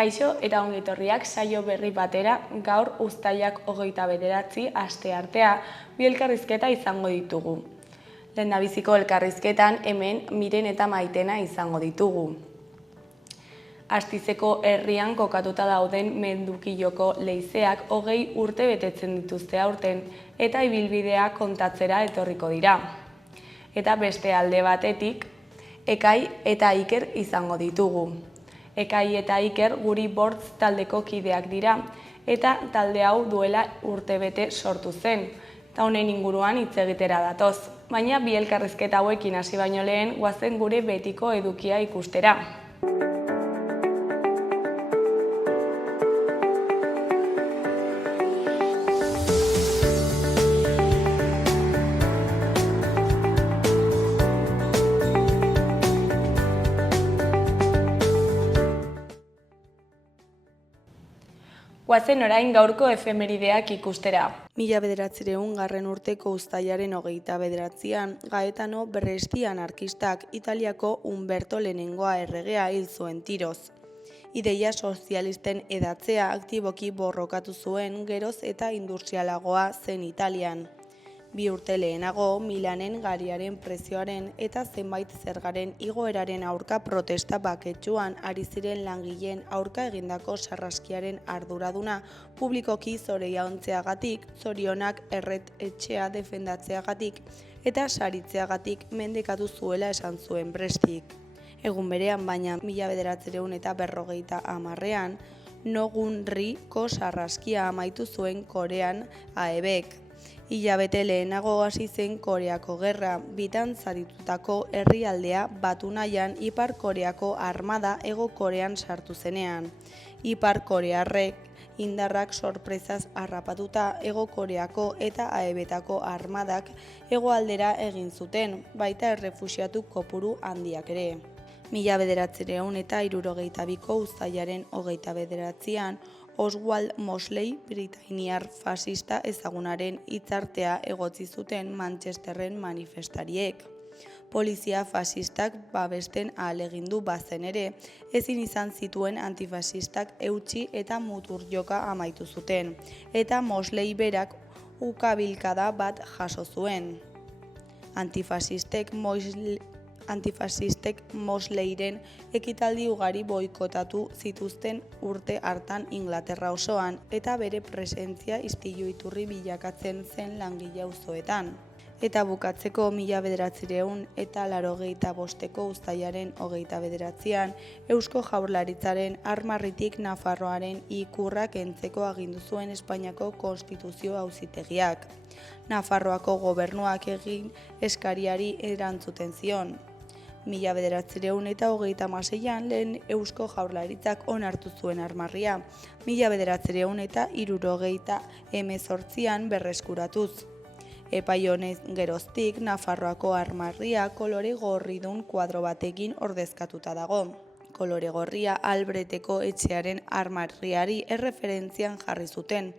Kaixo eta ongi etorriak saio berri batera, gaur uztailak 29 asteartea bi elkarrizketa izango ditugu. Lehendabiziko elkarrizketan hemen Miren eta Maitena izango ditugu. Astizeko herrian kokatuta dauden Mendukilloko leizeak 20 urte betetzen dituzte aurten eta ibilbidea kontatzera etorriko dira. Eta beste alde batetik, Ekai eta Iker izango ditugu. Ekai eta Iker guri bortz taldeko kideak dira eta talde hau duela urtebete sortu zen. Eta honen inguruan hitz egitera datoz. Baina bi elkarrizketa hauekin hasi baino lehen goazen gure betiko edukia ikustera. Goazen orain gaurko efemerideak ikustera. 1909 urteko uztailaren 29an, Gaetano Berresti anarkistak Italiako Umberto lehenengoa erregea hil zuen tiroz. Ideia sozialisten edatzea aktiboki borrokatu zuen geroz eta industrialagoa zen Italian. 2 urte lehenago, Milanen gariaren prezioaren eta zenbait zergaren igoeraren aurka protesta baketsuan ari ziren langileen aurka egindako sarraskiaren arduraduna publikoki zoriontzeagatik, zorionak erret-etxea defendatzeagatik eta saritzeagatik mendekatu zuela esan zuen Brestik. Egun berean baina 1950ean, Nogunriko sarraskia amaitu zuen Korean AEBek. Hilabete lehenago hasi zen Koreako Gerra, bitan zaritutako herrialdea batu nahian Ipar Koreako armada Hego Korean sartu zenean. Ipar Korearrek indarrak sorpresaz harrapatuta Hego Koreako eta AEBetako armadak hegoaldera egin zuten, baita errefuxiatu kopuru handiak ere. 1962ko uztailaren 29an, Oswald Mosley, britainiar fasista ezagunaren hitzartea egotzi zuten Manchesterren manifestariek. Polizia fasistak babesten ahalegindu bazen ere, ezin izan zituen antifasistak eutsi eta muturjoka amaitu zuten, eta Mosley berak ukabilkada bat jaso zuen. Antifasistek Mosleyren ekitaldi ugari boikotatu zituzten urte hartan Inglaterra osoan eta bere presentzia istilu iturri bilakatzen zen langile auzoetan. Eta bukatzeko 1985ko uztailaren 29an Eusko Jaurlaritzaren armarritik Nafarroaren ikurra kentzeko agindu zuen Espainiako Konstituzio Auzitegiak. Nafarroako gobernuak egin eskariari erantzuten zion. 1936an lehen Eusko Jaurlaritzak onartu zuen armarria, 1978an berreskuratuz. Epai honez geroztik, Nafarroako armarria kolore gorridun kuadro batekin ordezkatuta dago. Kolore gorria Albreteko etxearen armarriari erreferentzian jarri zuten,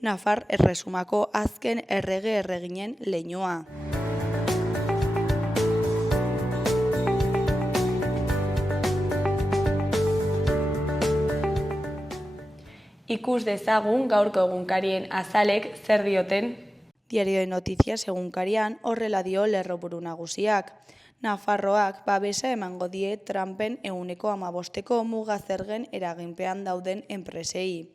Nafar Erresumako azken errege-erreginen leinua. Ikus dezagun gaurko egunkarien azalek zer dioten. Diario de Noticias egunkarian horrela dio lerroburu nagusiak. Nafarroak babesa emango die Trumpen 15% muga zergen eraginpean dauden enpresei.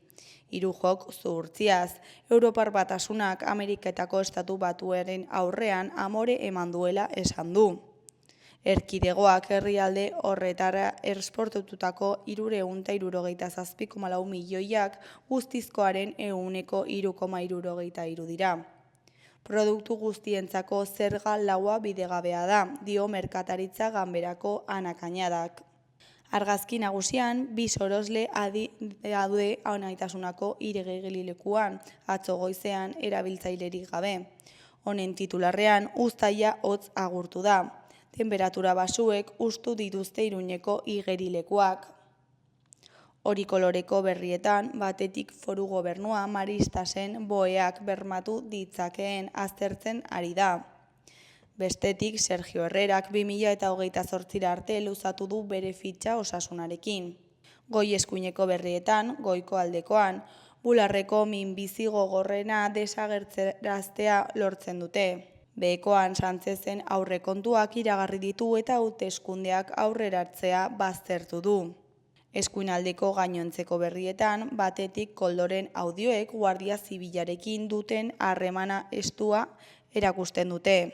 Irujok zuhurtziaz, Europar Batasunak Ameriketako Estatu Batuaren aurrean amore eman duela esan du. Erkidegoak herrialde horretara esportatutako 367,4 milioiak guztizkoaren 3,63 dira. Produktu guztientzako zerga laua bidegabea da, dio Merkataritza Ganberako Ana Cañadak. Argazki nagusian, bi sorosle daude anaitasunako igerilekuan, atzo goizean erabiltzailerik gabe. Honen titularrean, uztaila hotz agurtu da. Temperatura basuek ustu dituzte Iruñeko igerilekuak. Hori koloreko berrietan, batetik Foru Gobernua Maristasen boeak bermatu ditzakeen aztertzen ari da. Bestetik, Sergio Herrerak 2028 arte luzatu du bere fitxa Osasunarekin. Goi eskuineko berrietan, goiko aldekoan, bularreko minbizi gogorrena desagertzeraztea lortzen dute. Behekoan Sánchezen aurrekontuak iragarri ditu eta hauteskundeak aurreratzea baztertu du. Eskuinaldeko gainontzeko berrietan, batetik Koldoren audioek Guardia Zibilarekin duten harremana estua erakusten dute.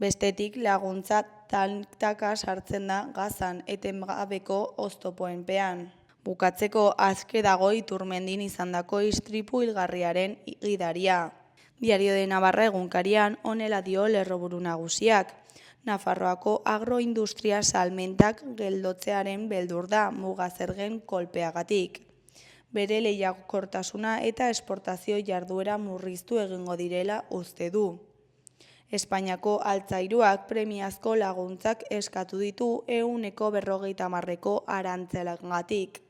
Bestetik laguntza tantaka sartzen da Gazan etengabeko oztopoenpean. Bukatzeko aske dago Iturmendin izandako istripu hilgarriaren gidaria. Diario de Navarra egunkarian honela dio lerroburu nagusiak. Nafarroako agroindustria salmentak geldotzearen beldur da mugazergen kolpeagatik. Bere lehiakortasuna eta esportazio jarduera murriztu egingo direla uste du. Espainiako altzairuak premiazko laguntzak eskatu ditu 150% arantzelengatik.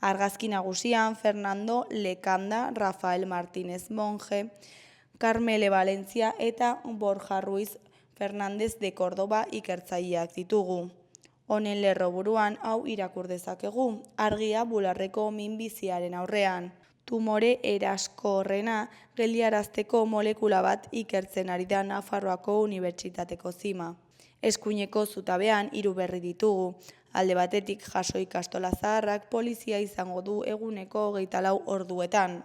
Argazki nagusian Fernando Lekanda, Rafael Martínez Monge, Carmele Valencia eta Borja Ruiz Fernández de Córdoba ikertzaileak ditugu. Honen lerroburuan hau irakur dezakegu, argia bularreko minbiziaren aurrean. Tumore eraskorrena geldiarazteko molekula bat ikertzen ari da Nafarroako Unibertsitateko zima. Eskuineko zutabean 3 berri ditugu. Alde batetik jaso ikastola zaharrak polizia izango du eguneko 24 orduetan.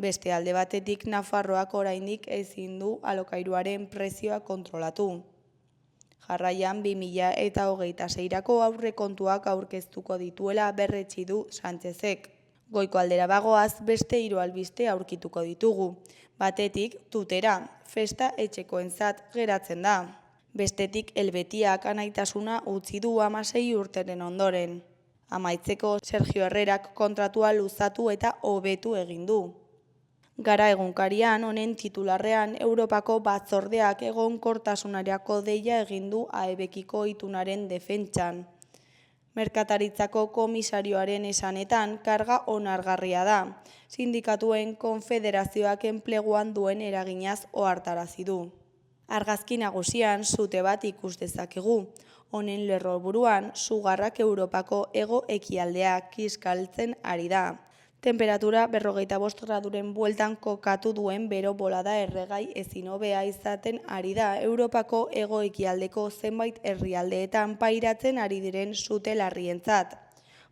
Beste alde batetik Nafarroak oraindik ezin du alokairuaren prezioa kontrolatu. Jarraian 2026rako aurrekontuak aurkeztuko dituela berretsi du Sánchezek. Goiko aldera bagoaz beste 3 albiste aurkituko ditugu. Batetik tutera, festa etxekoentzat geratzen da. Bestetik Helbetiak anaitasuna utzi du 16 urteren ondoren. Amaitzeko Sergio Herrerak kontratua luzatu eta hobetu egin du. Gara egunkarian honen titularrean Europako batzordeak egonkortasunerako deia egin du AEBekiko itunaren defentsan. Merkataritzako komisarioaren esanetan karga onargarria da. Sindikatuen konfederazioak enpleguan duen eraginaz ohartarazi du. Argazki nagusian sute bat ikus dezakegu. Honen lerroburuan sugarrak Europako hego-ekialdea kiskaltzen ari da. Temperatura 45 graduren bueltan kokatu duen bero bolada erregai ezin hobea izaten ari da Europako hego-ekialdeko zenbait herrialdeetan pairatzen ari diren sute larrientzat.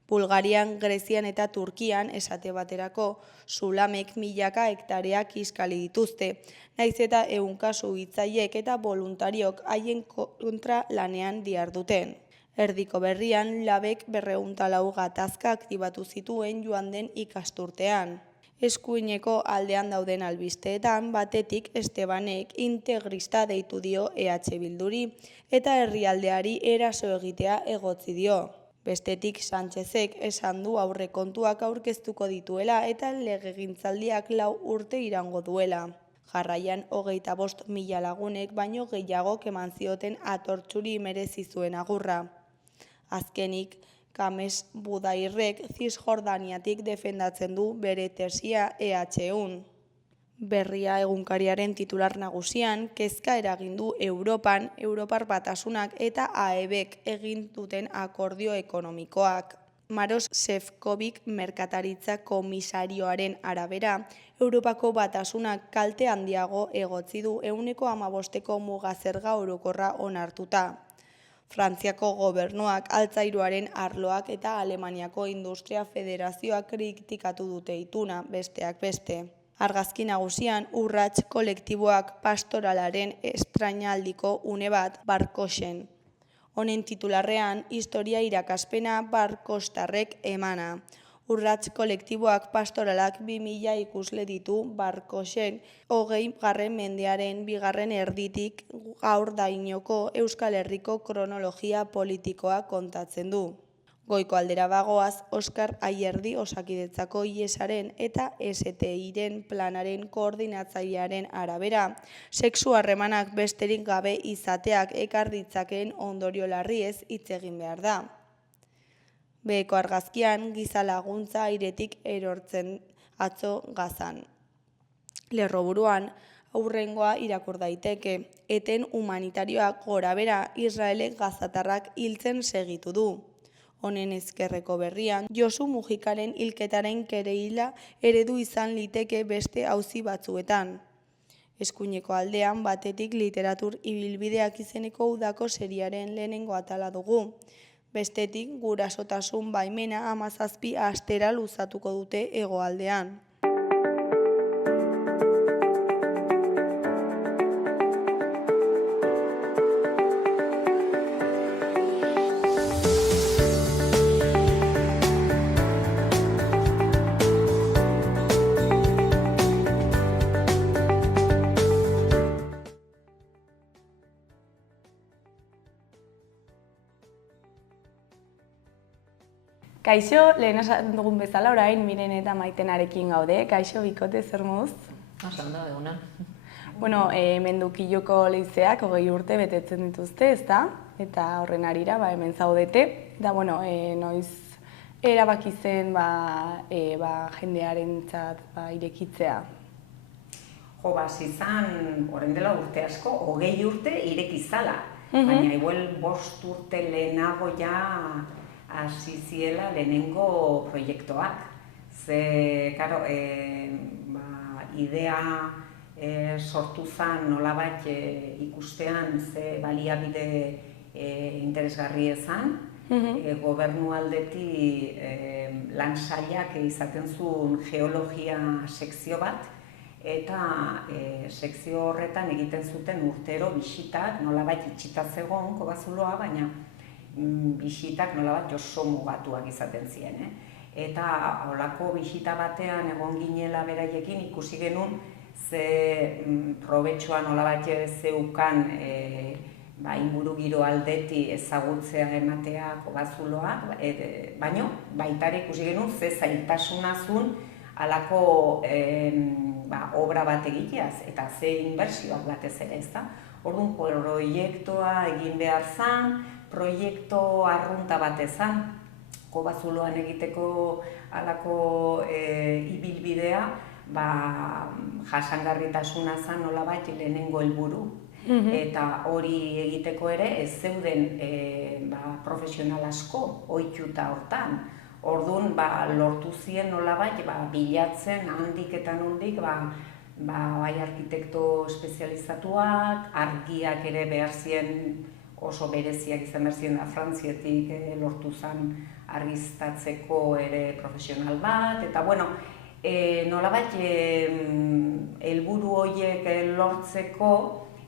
Bulgarian, Grezian eta Turkian esate baterako sulamek milaka hektarea kiskali dituzte, nahiz eta 100 kasu hiltzaileek eta boluntariok haien kontra lanean diharduten. Erdiko berrian labek 204 gatazka aktibatu zituen joan den ikasturtean. Eskuineko aldean dauden albisteetan batetik Estebanek integrista deitu dio EH Bilduri eta herrialdeari eraso egitea egotzi dio. Bestetik Sánchezek esan du aurrekontuak aurkeztuko dituela eta legegintzaldiak 4 urte iraungo duela. Jarraian 25.000 lagunek baino gehiagok eman zioten atortxuri merezi zuen agurra. Azkenik, Kames Budairrek Zisjordaniatik defendatzen du bere tesia EH-un. Berria egunkariaren titular nagusian, kezka eragin du Europan, Europar Batasunak eta AEBek egin duten akordio ekonomikoak. Maros Sefcovic merkataritza komisarioaren arabera, Europako Batasunak kalte handiago egotzi du 115% mugazerga orokorra onartuta. Frantziako gobernuak altzairuaren arloak eta Alemaniako Industria Federazioak kritikatu dute ituna, besteak beste. Argazki nagusian urrats kolektiboak pastoralaren estrainaldiko une bat Barkosen. Honen titularrean historia irakaspena Barkostarrek emana. Urrats kolektiboak pastoralak 2000 ikusle ditu Barkosen 20. mendearen 2. erditik gaur dainoko Euskal Herriko kronologia politikoa kontatzen du. Goiko aldera bagoaz, Oskar Ayerdi Osakidetzako IESaren eta STIren planaren koordinatzailearen arabera, sexu harremanak besterik gabe izateak ekar ditzakeen ondorio larriez hitz egin behar da. Beheko argazkian giza laguntza airetik erortzen atzo Gazan. Lerroburuan, aurrengoa irakur daiteke, eten humanitarioak gorabera Israelek gazatarrak hiltzen segitu du. Honen ezkerreko berrian, Josu Mujikaren hilketaren kereila eredu izan liteke beste auzi batzuetan. Eskuineko aldean batetik literatur ibilbideak izeneko udako seriaren lehenengo atala dugu. Bestetik gurasotasun baimena 17 astera luzatuko dute hegoaldean. Kaixo, lehen esan dugun bezala, orain Miren eta Maitenarekin gaude. Kaixo, bikote, zer moduz? Oso ondo, eguna. Bueno, Mendukilloko leizeak 20 urte betetzen dituzte, ezta? Eta horren harira, hemen zaudete. Eta, bueno, noiz erabaki zen jendearentzat irekitzea? Jo, izan, orain dela urte asko, 20 urte ireki zala. Baina, igual 5 urte lehenago ja hasi ziela lehenengo proiektuak. Ze, karo, idea sortu zen nolabait ikustean ze baliabide interesgarri ezan. Gobernu aldetik lan sailak izaten zuen geologia sekzio bat, eta sekzio horretan egiten zuten urtero bisitak, nolabait itxita zegoen Kobazuloa, baina bisitak nolabait oso mugatuak izaten ziren. Eta holako bisita batean egon ginela beraiekin ikusi genuen ze probetxoa nolabait zeukan ingurugiro aldetik ezagutzea ematea Kobazuloa, baina baita ere ikusi genuen ze zailtasuna zuen halako obra bat egiteaz eta ze inbertsioak batez ere, ezta? Orduan proiektua egin behar zen, proiektu arrunta bat ezan, Kobazuloan egiteko halako ibilbidea, jasangarritasuna zen nolabait lehenengo helburu. Eta hori egiteko ere ez zeuden profesional asko ohituta hortan. Orduan lortu zien nolabait bilatzen handik eta nondik bai arkitekto espezializatuak, argiak ere behar zien oso bereziak izan behar ziren Frantzietik lortu zen argiztatzeko ere profesional bat, eta bueno, nolabait helburu horiek lortzeko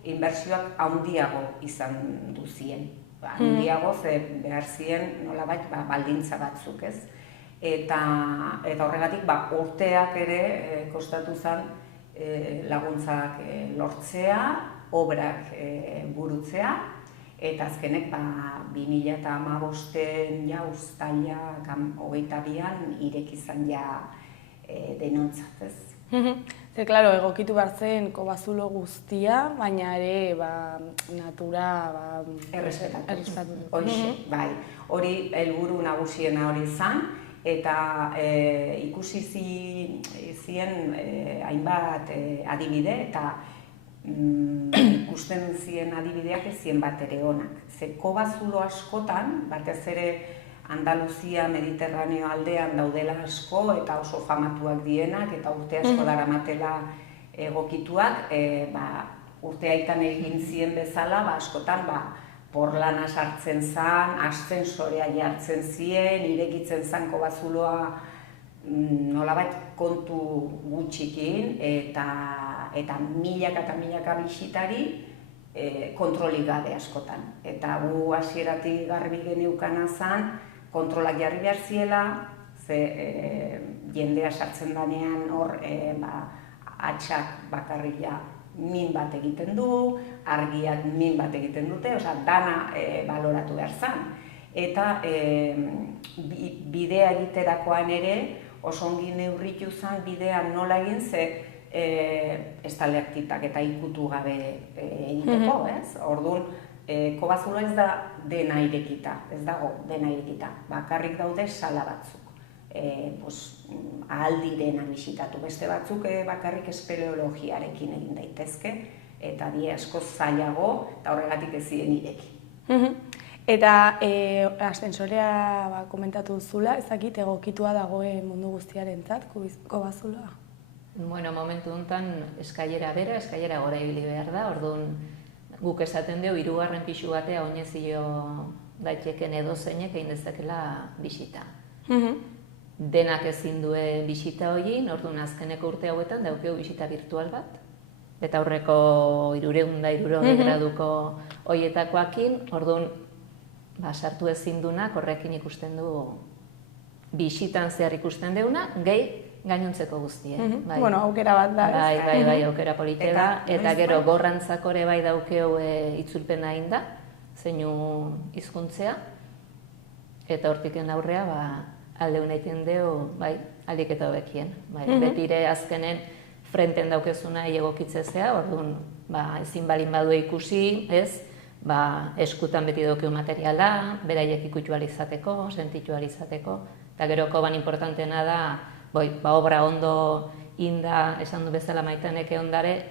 inbertsioak handiago izan duzien. Handiago ze behar ziren nolabait baldintza batzuk, ez? Eta horregatik urteak ere kostatu zen laguntzak lortzea, obrak burutzea, eta azkenek 2015 uztailak 22an ireki izan denontzat, ez? Ze, klaro, egokitu behar zen Kobazulo guztia, baina ere natura errespetatu. Hori helburu nagusiena hori izan, eta ikusi zien hainbat adibide, eta ikusten ziren adibideak ez ziren bat ere onak. Ze Kobazulo askotan, batez ere Andaluzia, Mediterraneo aldean daudela asko eta oso famatuak dienak eta urte asko daramatela egokituak, urteaitan egin ziren bezala, askotan porlana sartzen zen, aszensorea jartzen ziren, irekitzen zen Kobazuloa nolabait kontu gutxikin eta milaka eta milaka bisitari kontrolik gabe askotan. Eta gu hasieratik garbi geneukana zen, kontrolak jarri behar ziela, ze jendea sartzen danean hor atxak bakarrik min bat egiten du, argiak min bat egiten dute, dana baloratu behar zen. Eta bidea egiterakoan ere oso ongi neurritu zen bidean nola egin, ze estalaktitak eta ikutu gabe egiteko, ez? Orduan, Kobazulo ez da dena irekita, ez dago dena irekita, bakarrik daude sala batzuk. Ahal direna bisitatu, beste batzuk bakarrik espeleologiarekin egin daitezke, eta die asko zailago, eta horregatik ez ziren ireki. Eta ascensorea komentatu duzula, ezakit egokitua dagoen mundu guztiarentzat kobazuloa? Bueno, momentu honetan eskailera bera, eskailera gora ibili behar da, orduan guk esaten dugu, 3. pisu batea oinezio daiteken edozeinek egin dezakela bisita. Denak ezin duen bisita hori, orduan azkeneko urte hauetan daukeu bisita virtual bat, eta aurreko 300 graduko horietakoakin, orduan sartu ezin dunak horrekin ikusten du bisitan zehar ikusten deuna, gehi gainontzeko guztie. Bueno, aukera bat da. Bai, aukera polite da, eta gero gorrantzakore bai daukeu itzulpena inda, zeinu hizkuntzea, eta hortiken aurrea aldeun egiten deu, bai, alik eta hobekien. Betire azkenen frenten daukezuna egokitzezea, orduan ezin balin badu ikusi, ez, eskutan beti daukeu materiala, beraiek ikutu alizateko, sentitu alizateko, eta geroko importantena da, obra ondo inda, esan du bezala maiteneke ondare,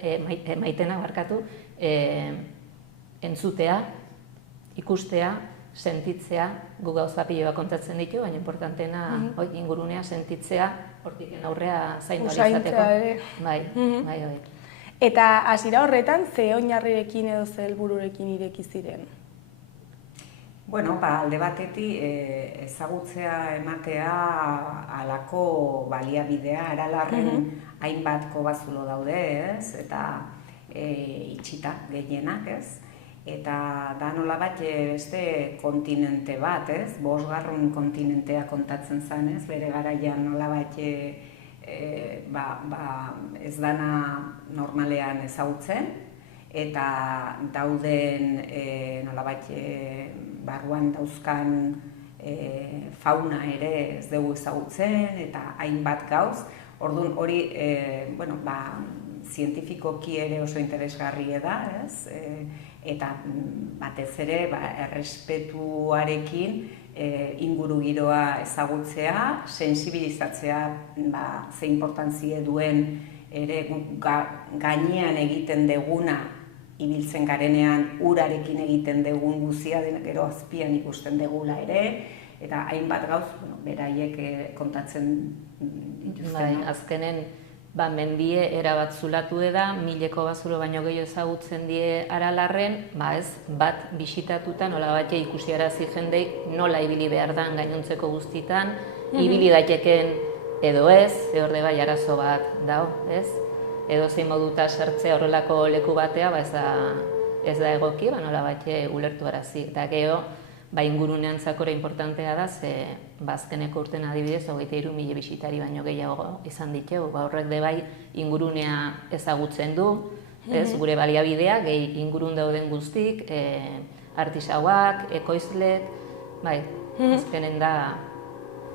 maitena barkatu, entzutea, ikustea, sentitzea, gu gauza pilo bat kontatzen ditu, baina importantena ingurunea sentitzea, hortiken aurrea zaindu alizateko. Bai. Eta hasiera horretan, ze oinarrirekin edo ze helbururekin ireki ziren? Bueno, alde batetik ezagutzea ematea halako baliabidea, aralarren hainbat kobazulo daude, ez? Eta itxita gehienak, ez? Eta da nolabait beste kontinente bat, ez? 5. kontinentea kontatzen zen, ez? Bere garaian nolabait ez dana normalean ezagutzen, eta dauden nolabait barruan dauzkan fauna ere ez dugu ezagutzen, eta hainbat gauz. Orduan hori, zientifikoki ere oso interesgarri da, ez? Eta batez ere, errespetuarekin inguru giroa ezagutzea, sensibilizatzea ze inportantzie duen ere gainean egiten deguna ibiltzen garenean urarekin egiten dugun guzia, gero azpian ikusten degula ere, eta hainbat gauz, beraiek kontatzen dituzten. Azkenen, mendie erabat zulatu da, 1000 kobazulo baino gehiago ezagutzen die aralarren, bat bisitatuta nola bat ikusiarazi jendei nola ibili behar dan gainontzeko guztitan, ibili daiteken edo ez, orde bai arazo bat dao, ez? Edo zein moduta sartzea horrelako leku batea, ez da egoki, nola bat ulertu arazi. Eta geho, ingurunean zakora importantea da, ze azkeneko urten adibidez, 23.000 bisitari baino gehiago izan ditugu, horrek de bai ingurunea ezagutzen du, gure baliabidea, gehi ingurun dauden guztik, artisauak, ekoizlek, azkenen da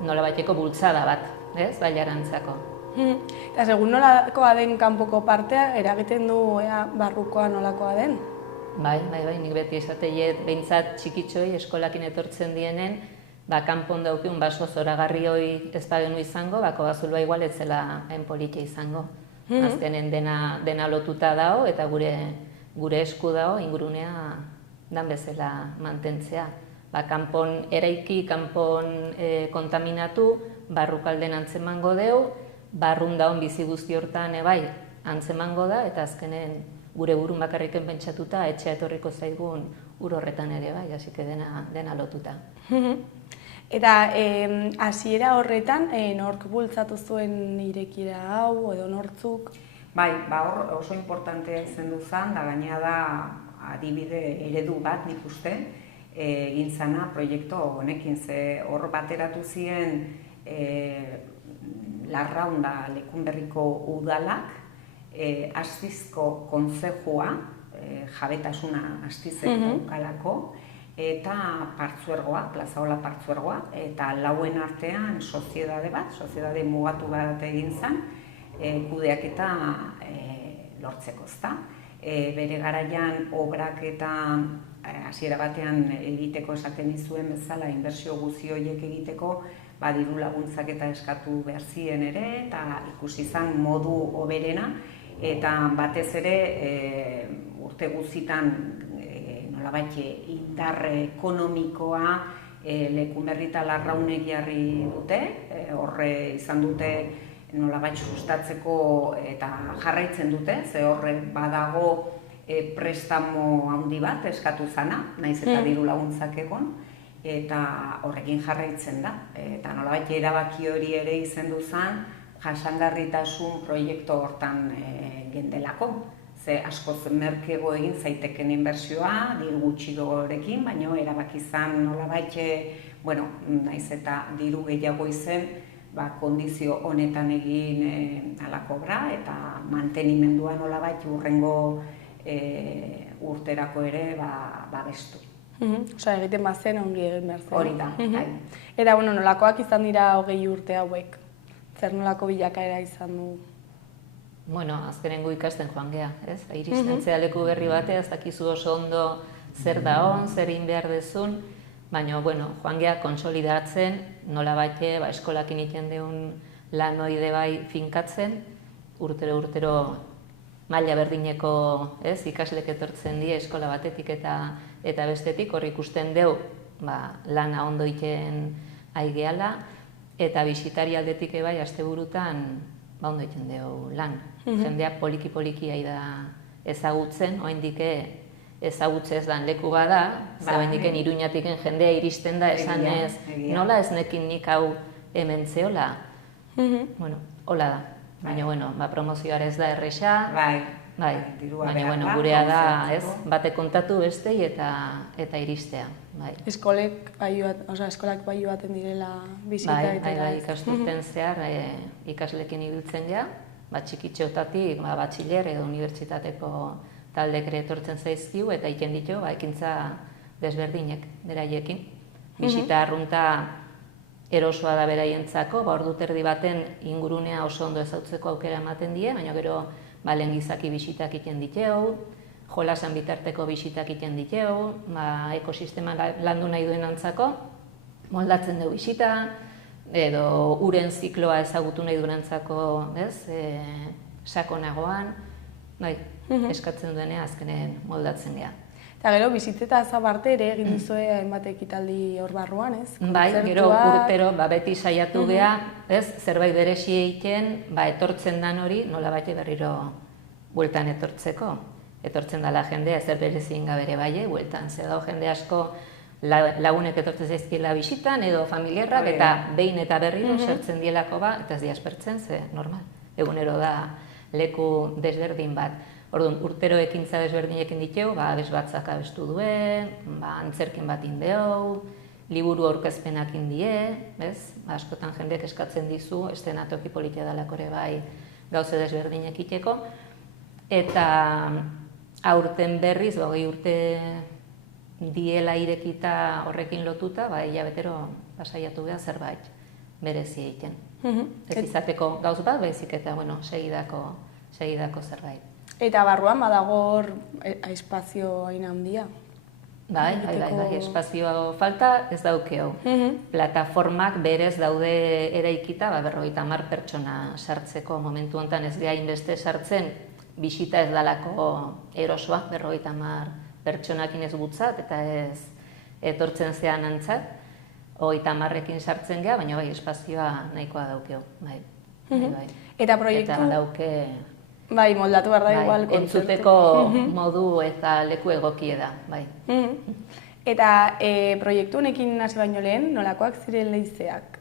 nola bateko bultzada bat, bailarantzako. Eta segun nolakoa den kanpoko partea, eragiten du barrukoa nolakoa den? Bai, nik beti esateiet, behintzat txikitxoi eskolakin etortzen dienen, kanpon daukiun baso zoragarri hoi ez bagenu izango, kobazuloa igual ez zela politia izango. Azkenen dena lotuta dago eta gure esku dago ingurunea dan bezala mantentzea. Kanpon eraiki, kanpon kontaminatu, barrukalden antzemango deu, barrun daun bizi guzti hortan antzemango da, eta azkenen gure burun bakarriken pentsatuta, etxea etorriko zaigun ur horretan ere, hasik dena lotuta. Eta hasiera horretan, nork bultzatu zuen irekira hau, edo nortzuk? Hor oso importantea izan duzan, da gaina da adibide eredu bat nik uste, egin zana proiektu honekin, ze hor bateratu ziren Larraunda Lekunberriko udalak, Astizko kontzejua, jabetasuna Astizek daukalako, eta Partzuergoa, Plazaola Partzuergoa, eta lauen artean soziedade bat, soziedade mugatu bat egin zen, kudeaketa lortzeko, ezta? Bere garaian obrak eta hasiera batean egiteko esaten dizuen bezala, inbertsio guzti horiek egiteko, diru laguntzak eta eskatu behar ziren ere, eta ikusi izan modu hoberena, eta batez ere urte guztitan nolabait indarre ekonomikoa Lekunberri eta Larraunek jarri dute, horre izan dute nolabait sustatzeko eta jarraitzen dute, ze horre badago prestamo handi bat eskatu zana, naiz eta diru laguntzak egon, eta horrekin jarraitzen da. Eta nolabait erabaki hori ere izendu zen jasangarritasun proiektu hortan gendelako. Ze askoz merkego egin zaiteken inbertsioa, diru gutxiagorekin, baina erabaki izan nolabait, naiz eta diru gehiago izen, kondizio honetan egin halako obra eta mantenimendua nolabait hurrengo urterako ere babestu. Osa, egiten bazen ongi egin behar zen. Hori da. Eta, nolakoak izan dira 20 urte hauek? Zer nolako bilakaera izan du? Azkenengo ikasten joan geha, ez? Iristen zea leku berri batea, ez dakizu oso ondo zer da on, zer egin behar dezun, baina, joan geha konsolidatzen, nolabait eskolakin egiten deun lanoide bai finkatzen, urtero maila berdineko ikaslek etortzen die eskola batetik eta bestetik, hor ikusten deu lana ondo egiten aigeala, eta bisitari aldetik bai asteburutan ondo egiten deu lan. Jendeak poliki-poliki da ezagutzen, oraindik ezagutze ez dan leku bada, oraindik Iruñatik jendea iristen da esanez, nola ez nekin nik hau hemen zeola? Hola da. Baina, promozioa ez da erresa, baina gurea da, bate kontatu bestei eta iristea. Eskolak bai baten direla bizita egitera? Bai, ikasturten zehar ikaslekin ibiltzen geha, txikitxotatik batxiler edo unibertsitateko taldek ere etortzen zaizkiu eta egiten ditu ekintza desberdinek beraiekin. Bisita arrunta erosoa da beraientzako, ordu terdi baten ingurunea oso ondo ezautzeko aukera ematen die, baina gero lehen gizaki bisitak egiten ditu, jolasan bitarteko bisitak egiten ditu, ekosistema landu nahi duen antzako, moldatzen dugu bisita, edo uren zikloa ezagutu nahi duen antzako, sakonagoan, eskatzen duenea azkenen moldatzen geha. Eta gero, biziteta zabarte ere egin duzue hainbat ekitaldi hor barruan, ez? Bai, gero urtero beti saiatu geha, zerbait beresi egiten, etortzen dan hori, nolabait berriro bueltan etortzeko. Etortzen dala jendea, zer berezien gabere bai, bueltan. Zer dago jende asko lagunek etortzen zaizkila bisitan, edo familiarrak, eta behin eta berriro sartzen dielako eta ez diaspertzen, ze normal. Egunero da leku desberdin bat. Orduan, urtero ekintza desberdinekin ditu, abes batzak abestu duen, antzerkin bat indeu, liburu aurkezpenak indie, askotan jendeak eskatzen dizu, eszenatoki politia dalako ere bai gauze desberdinek iteko, eta aurten berriz, 20 urte diela irekita horrekin lotuta, hilabetero saiatu behar zerbait berezi egiten. Ez izateko gauz bat, baizik eta segidako zerbait. Eta barruan badago hor espazio hain handia? Bai, espazio falta ez daukeo. Plataformak berez daude eraikita, 50 pertsona sartzeko momentu honetan ez geha inbeste sartzen, bisita ez dalako erosoa, 50 pertsonakin ez gutzat eta ez etortzen zean antzat, 30ekin sartzen geha, baina espazioa nahikoa daukeo. Eta proiektu? Eta dauke... Bai, moldatu behar da igual kontzertu. Entzuteko modu eta leku egokie da, bai. Eta proiektu honekin hasi baino lehen, nolakoak ziren leizeak?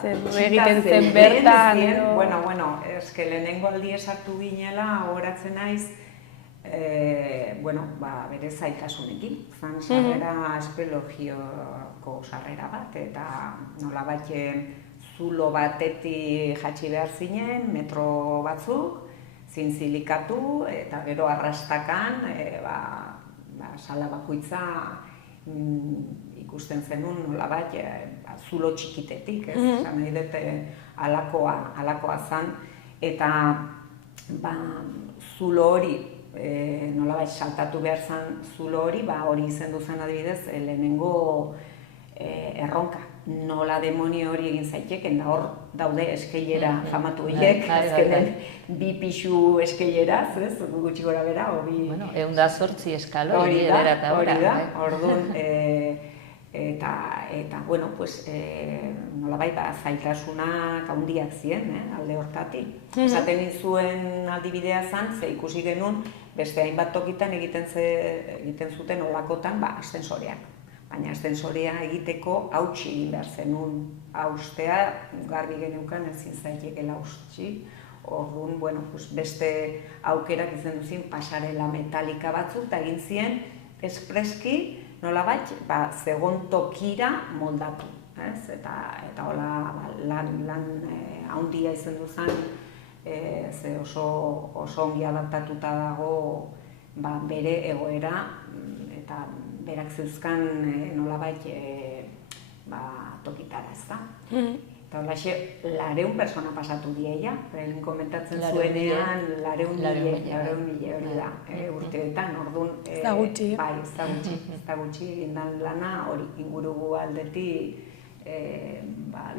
Zer egiten zen bertan? Eske lehenengo aldi esartu ginela, horatzen naiz, bere zailtasunekin. Zan sarrera espelogioko sarrera bat, eta nolabait zulo batetik jatsi behar zinen, metro batzuk, zinzilikatu, eta gero arrastakan, sala bakoitza ikusten zenun nolabait zulo txikitetik, esan nahi dut halakoa zan, eta zulo hori, nolabait saltatu behar zan zulo hori, hori izendu zen adibidez, lehenengo erronka. Nola demonio hori egin zaiteken, da hor daude eskeilera famatu horiek, bi pixu eskeileraz, ez, gutxi gora bera, hori... Bueno, 108 eskalo, hori edera eta hori da, bai. orduan, eta, bueno, pues, nolabait, zailtasunak handiak ziren, alde hortatik. Esaten nizuen aldibidea zen, ze ikusi genuen, beste hainbat tokitan egiten zuten olakotan, ascensoreak. Baina ascensorea egiteko hautsi egin behar zenun. Haustea, garbi geneukan ezin zaitekela hautsi. Orduan, bueno, beste aukerak izan duzien pasarela metalika batzuk, eta egin ziren espreski, nolabait, zegon tokira moldatu. Eta hola lan handia izan duzan, ze oso ongi adaptatuta dago bere egoera, eta berak zeuzkan nolabait tokitara, ez da. Eta holaxe, 200 persona pasatu dieia, komentatzen zuenean 200.000 hori da, urteetan, orduan... Ez da gutxi. Bai, ez da gutxi, indan lana hori ingurugu aldetik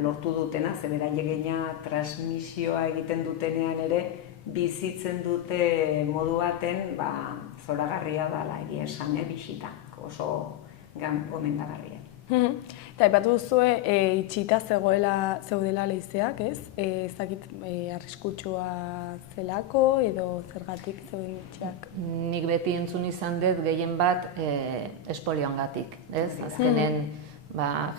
lortu dutena, ze beraiek gaina transmisioa egiten dutenean ere, bizitzen dute modu baten, zoragarria dela egia esan, bisita, oso gomendagarria. Eta aipatu duzue, itxita zeudela leizeak, ez? Ez dakit arriskutsua zelako edo zergatik zeuden itxiak? Nik beti entzun izan dut gehien bat espolioangatik, ez? Azkenen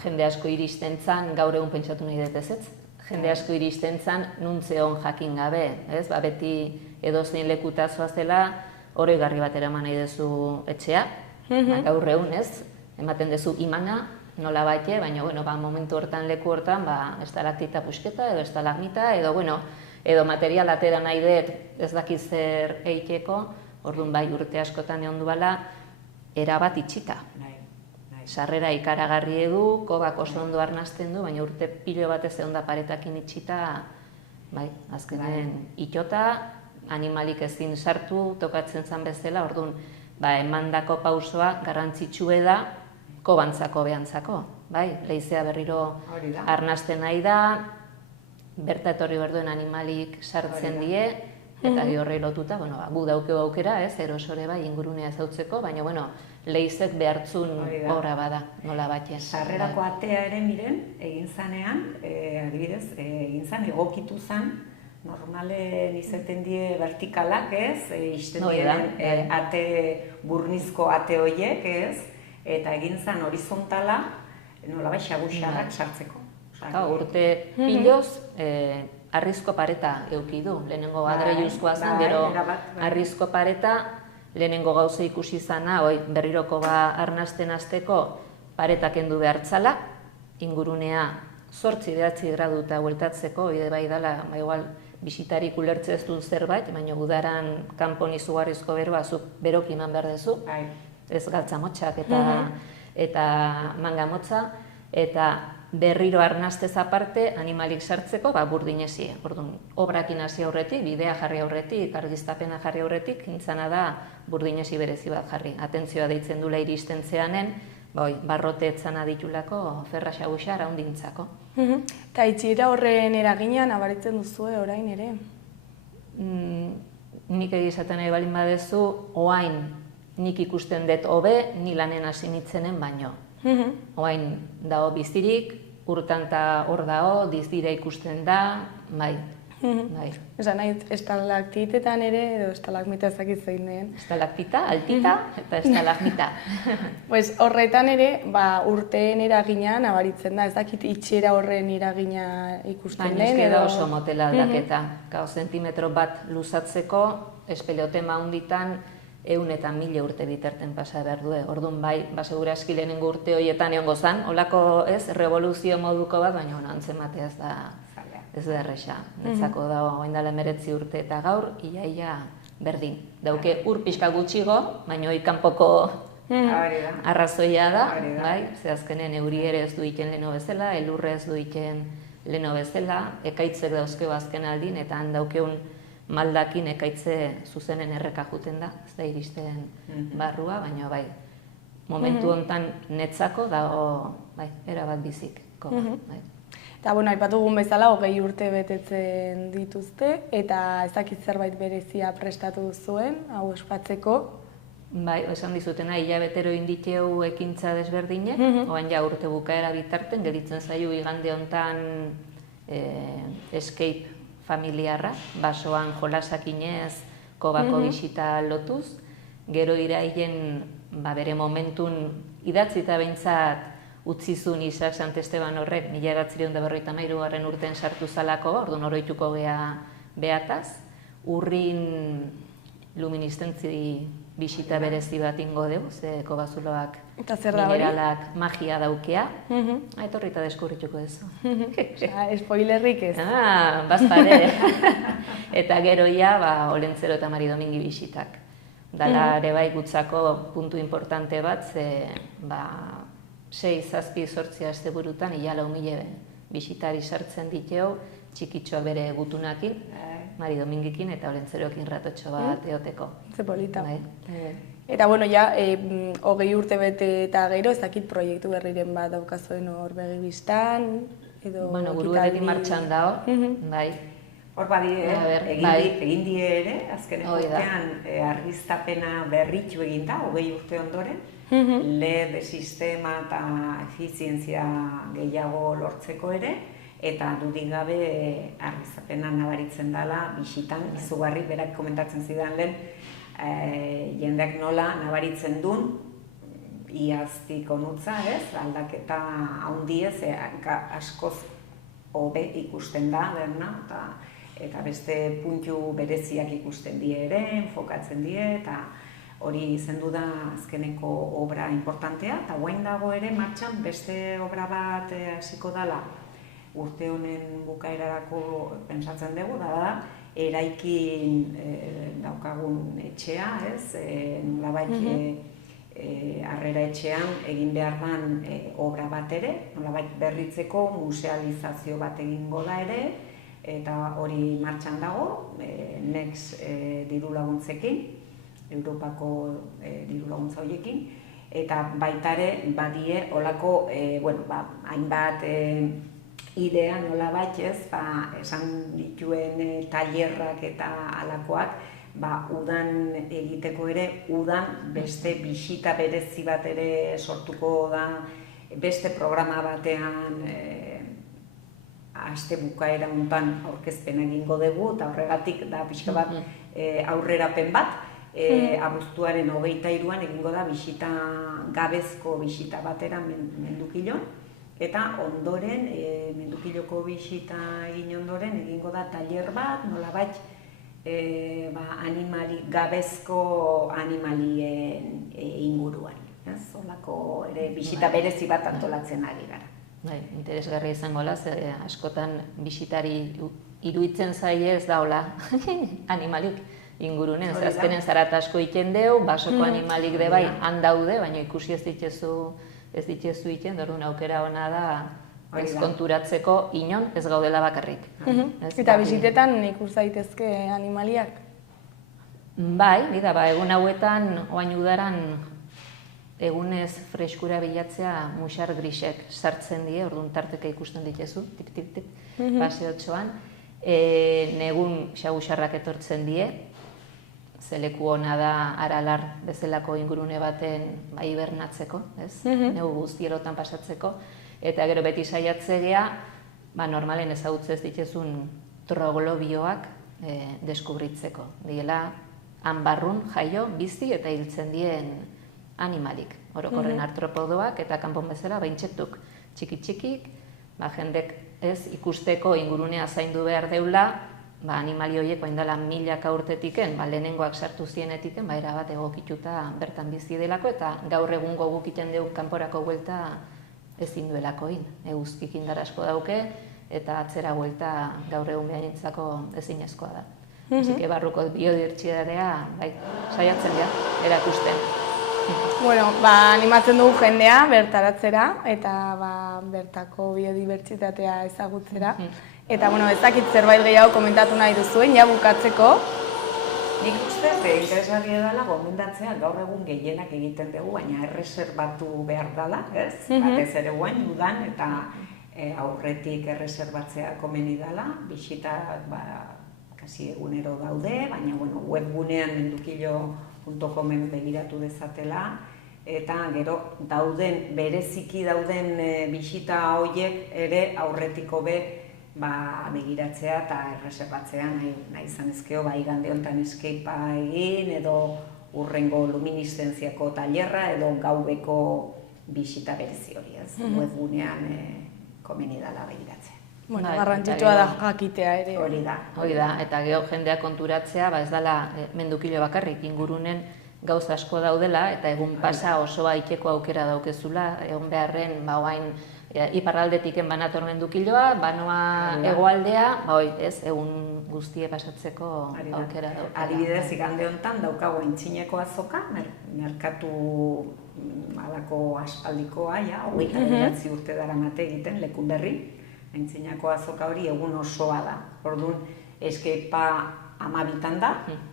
jende asko iristen zan, gaur egun pentsatu nahi dut ez? Jende asko iristen zan, nuntze hon jakin gabe, ez? Beti edozein lekutazoa zela, oroigarri bat eraman nahi duzu etxea, gaur egun, ez? Ematen duzu imana, nola baite, baina momentu hortan, leku hortan, estalaktita pusketa edo estalagmita, edo material atera nahi dut ez dakit zer eiteko, orduan bai urte askotan egon duela, erabat itxita. Sarrera ikaragarri edu, kobak oso ondo arnasten du, baina urte pilo batez egon da paretakin itxita, azkenen itxota, animalik ezin sartu, tokatzen zan bezala, orduan emandako pausoa garrantzitsue da, kobantzako behantzako, leizea berriro arnasten nahi da, berta etorri berduen animalik sartzen die, eta horrei lotuta, gu daukeu aukera, erosore ingurunea zautzeko, baina leizek behartzun obra bada, nola batez. Sarrerako atea ere miren, egin zanean, adibidez, egin zan, egokitu zan, normalen izaten die vertikalak, izten diren burnizko ate horiek, eta egin zan horizontala, nolabait xaguxarrak sartzeko. Urte piloz, arrizko pareta euki du, lehenengo adreiuzkoa zen, gero arrizko pareta, lehenengo gauza ikusi zana, berriroko arnasten hasteko paretak kendu behartzala, ingurunea 8-9 graduta bueltatzeko, bai dela, igual, bisitarik ulertze ez duen zerbait, baina udaran kanpon izugarrizko beroa zuk beroki eman behar dezu, ez galtza motxak eta manga motza, eta berriro arnastez aparte animalik sartzeko burdinezi. Obrakin hasi aurretik, bidea jarri aurretik, argiztapena jarri aurretik, intzana da burdinezi berezi bat jarri. Atentzioa deitzen dula iristen zeanen, barrote etzana ditulako ferra xaguxar haundintzako. Eta itxiera horren eragina nabaritzen duzue orain ere? Nik egizaten nahi balin badezu, oain nik ikusten dut hobe, ni lanen hasi nitzenen baino. Oain dago bizirik, urtan eta hor dago, dizdira ikusten da, bai. Esan nahi, estalaktitetan ere, edo estalagmita ezakit zein den. Estalaktita, altita eta estalagmita. Horretan ere, urteen eragina nabaritzen da, ez dakit itxiera horren eragina ikusten den. Baina da oso motela aldaketa. Zentimetro bat luzatzeko, espeleotema hunditan, 100 eta 1000 urte biterten pasa behar du. Orduan bai, segurazki lehenengo urte horietan egongo zan, holako revoluzio moduko bat, baina antzematea ez da erresa. Netzako dago oindala 19 urte eta gaur, ia berdin. Dauke ur pixka gutxigo, baina kanpoko arrazoia da, ze azkenen euri ere ez duiten leheno bezala, elurre ez duiten leheno bezala, ekaitzek dauzkeo azken aldin, eta han daukeun maldakin ekaitze zuzenen erreka juten da, ez da iristen barrua, baina bai, momentu honetan netzako dago erabat biziko. Eta, aipatugun bezala, 20 urte betetzen dituzte, eta ez dakit zerbait berezia prestatu zuen, hau ospatzeko. Bai, esan dizutena, hilabetero inditeu ekintza desberdinek, oain ja urte bukaera bitarten, gelitzen zaio igande hontan escape familiarra, basoan jolasakinez, kobako bisita lotuz, gero irailen bere momentun idatzita behintzat utzizun Isaac Santesteban horrek 1953 urten sartu zalako, orduan oroituko gea behataz, urrin luministentzi bisita berezi bat ingo dugu, ze kobazuloak mineralak magia daukea, etorri eta deskubrituko duzu. Spoilerrik ez. Bazpare. Eta gero ja, Olentzero eta Mari Domingi bisitak. Dala ere bai gutzako puntu importante bat, ze 6-7 asteburutan ila 4.000 bisitari sartzen diteu, txikitxoa bere gutunakin, Mari Domingikin eta Olentzeroekin ratotxo bat eoteko. Ze polita. Eta, 20 urte bete eta gero, ez dakit proiektu berriren bat daukazuen hor begi biztan, edo... Guru erekin martxan dao, bai. Hor egin die ere, azkeneko urtean argiztapena berritu eginda, 20 urte ondoren, LED sistema eta efizientzia gehiago lortzeko ere, eta dudik gabe argiztapena nabaritzen dela bisitan, izugarri, berak komentatzen zidan lehen, jendeak nola nabaritzen duen, iaztik onutza, aldaketa handiez, askoz hobe ikusten da, eta beste puntu bereziak ikusten die ere, enfokatzen die, eta hori zendu da azkeneko obra importantea, eta guain dago ere martxan beste obra bat hasiko dela urte honen bukaerarako pentsatzen dugu, da eraikin daukagun etxea, nolabait harrera etxean egin behar dan obra bat ere, nolabait berritzeko musealizazio bat egingo da ere, eta hori martxan dago, Next diru laguntzekin, Europako diru laguntza horiekin, eta baitare badie olako, hainbat idea nolabait esan dituen tailerrak eta alakoak, udan egiteko ere, udan beste bisita berezi bat ere sortuko da, beste programa batean aste bukaera hontan aurkezpena egingo dugu, eta horregatik da pixka bat aurrerapen bat, abuztuaren 23an egingo da gabezko bisita batera Mendukilon, eta ondoren, Mendukiloko bisita egin ondoren egingo da tailer bat, nolabait gabezko animalien inguruan. Olako ere bisita berezi bat antolatzen ari gara. Interesgarria izango da, askotan bisitari iruditzen zaie ez daola animalik ingurunen. Azkenen zarat asko iten deu, basoko animalik de bai handaude, baina ikusi ez ditzezu iten, orduan aukera ona da ez konturatzeko inon ez gaudela bakarrik. Eta bisitetan ikus daitezke animaliak? Bai, egun hauetan, oain udaran, egunez freskura bilatzea musar grisek sartzen die, orduan tarteka ikusten ditezu, tip-tip-tip, paseotxoan. Negun xagusarrak etortzen die, zeleku ona da Aralar bezalako ingurune baten hibernatzeko, negu guztierotan pasatzeko, eta gero beti saiatzea, normalen ezagutze ez dituzun troglobioak deskubritzeko. Diela, han barrun jaio, bizi eta hiltzen dien animalik. Orokorren artropodoak eta kanpon bezala intsektuk txiki-txikik, jendek ez ikusteko ingurunea zaindu behar deula, animali horiek oindala milaka urtetiken, lehenengoak sartu zienetiken, erabat egokituta bertan bizi delako, eta gaur egungo gukiten dugu kanporako buelta ezin duelakoin. Eguzkik indar asko dauke, eta atzera buelta gaur egun behainentzako ezinezkoa da. Así barruko biodibertsitatea saiatzen dira, erakusten. Animatzen dugu jendea bertaratzera, eta bertako biodibertsitatea ezagutzera. Eta, ez dakit zerbait gehiago komentatu nahi duzuen, ja bukatzeko. Nik uste, interesgarria dela gomendatzea gaur egun gehienak egiten dugu, baina erreserbatu behar dela, ez? Batez ere guain, udan, eta aurretik erreserbatzea komeni dela, bisitak kasi egunero daude, baina webgunean mendukilo.comen begiratu dezatela, eta gero bereziki dauden bisita horiek ere aurretiko begiratzea eta erreserbatzea nahi izan ezkeo, igande honetan escape-a egin, edo urrengo lumineszentziako tailerra, edo gaubeko bisita berezi hori, ez? Webgunean komeni dela begiratzea. Garrantzitsua da jakitea ere. Hori da. Eta gero jendea konturatzea, ez dela mendukilo bakarrik, ingurunen gauza asko daudela, eta egun pasa osoa iteko aukera daukezula, egon beharren, oain iparraldetik banator mendukiloa, banoa hegoaldea, egun guztie pasatzeko aukera daukela. Adibidez, igande honetan daukagu Aintzineko azoka, merkatu alako aspaldikoa, 29 urte daramate egiten, Lekunberri. Aintzinako azoka hori egun osoa da. Orduan, escape-a 12 da,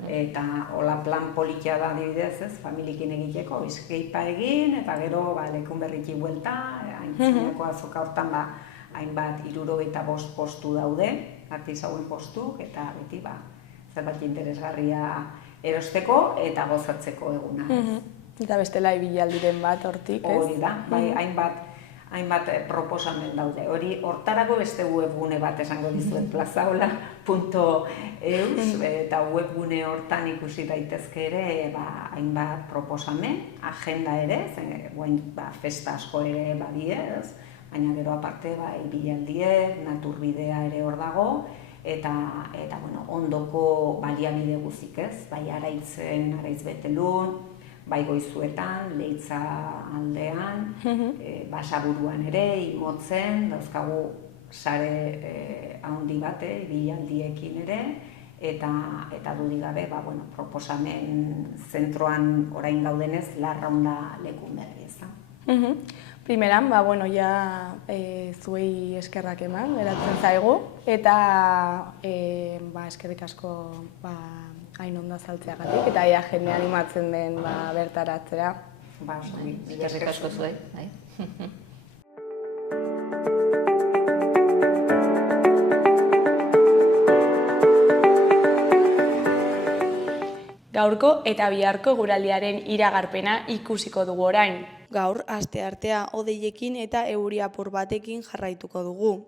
eta hola plan politia da adibidez, familiekin egiteko, escape-a egin, eta gero Lekunberriki buelta, Aintzinako azoka hortan hainbat 75 postu daude, artisauen postuk, eta beti zerbait interesgarria erosteko eta gozatzeko eguna. Eta bestela ibilaldiren bat hortik, ez? Hori da, hainbat proposamen daude. Hortarako beste webgune bat esango dizuet, plazaola.eus, eta webgune hortan ikusi daitezke ere hainbat proposamen, agenda ere, festa asko ere badiez, baina gero aparte ibilaldiek, naturbidea ere hor dago, eta ondoko baliabide guzik, ez? Araitz Betelun, Goizuetan, Leitza aldean, Basaburuan ere, Imotzen, dauzkagu sare handi bate, ibialdiekin ere, eta dudik gabe, proposamen zentroan orain gaudenez, Larraunda Lekunberri, ez da? Primeran, zuei eskerrak eman, geratzen zaigu, eta eskerrik asko hain ondo azaltzeagatik, eta jende animatzen den bertaratzera. Eskerrik asko zuei. Gaurko eta biharko eguraldiaren iragarpena ikusiko dugu orain. Gaur, asteartea hodeiekin eta euri apur batekin jarraituko dugu.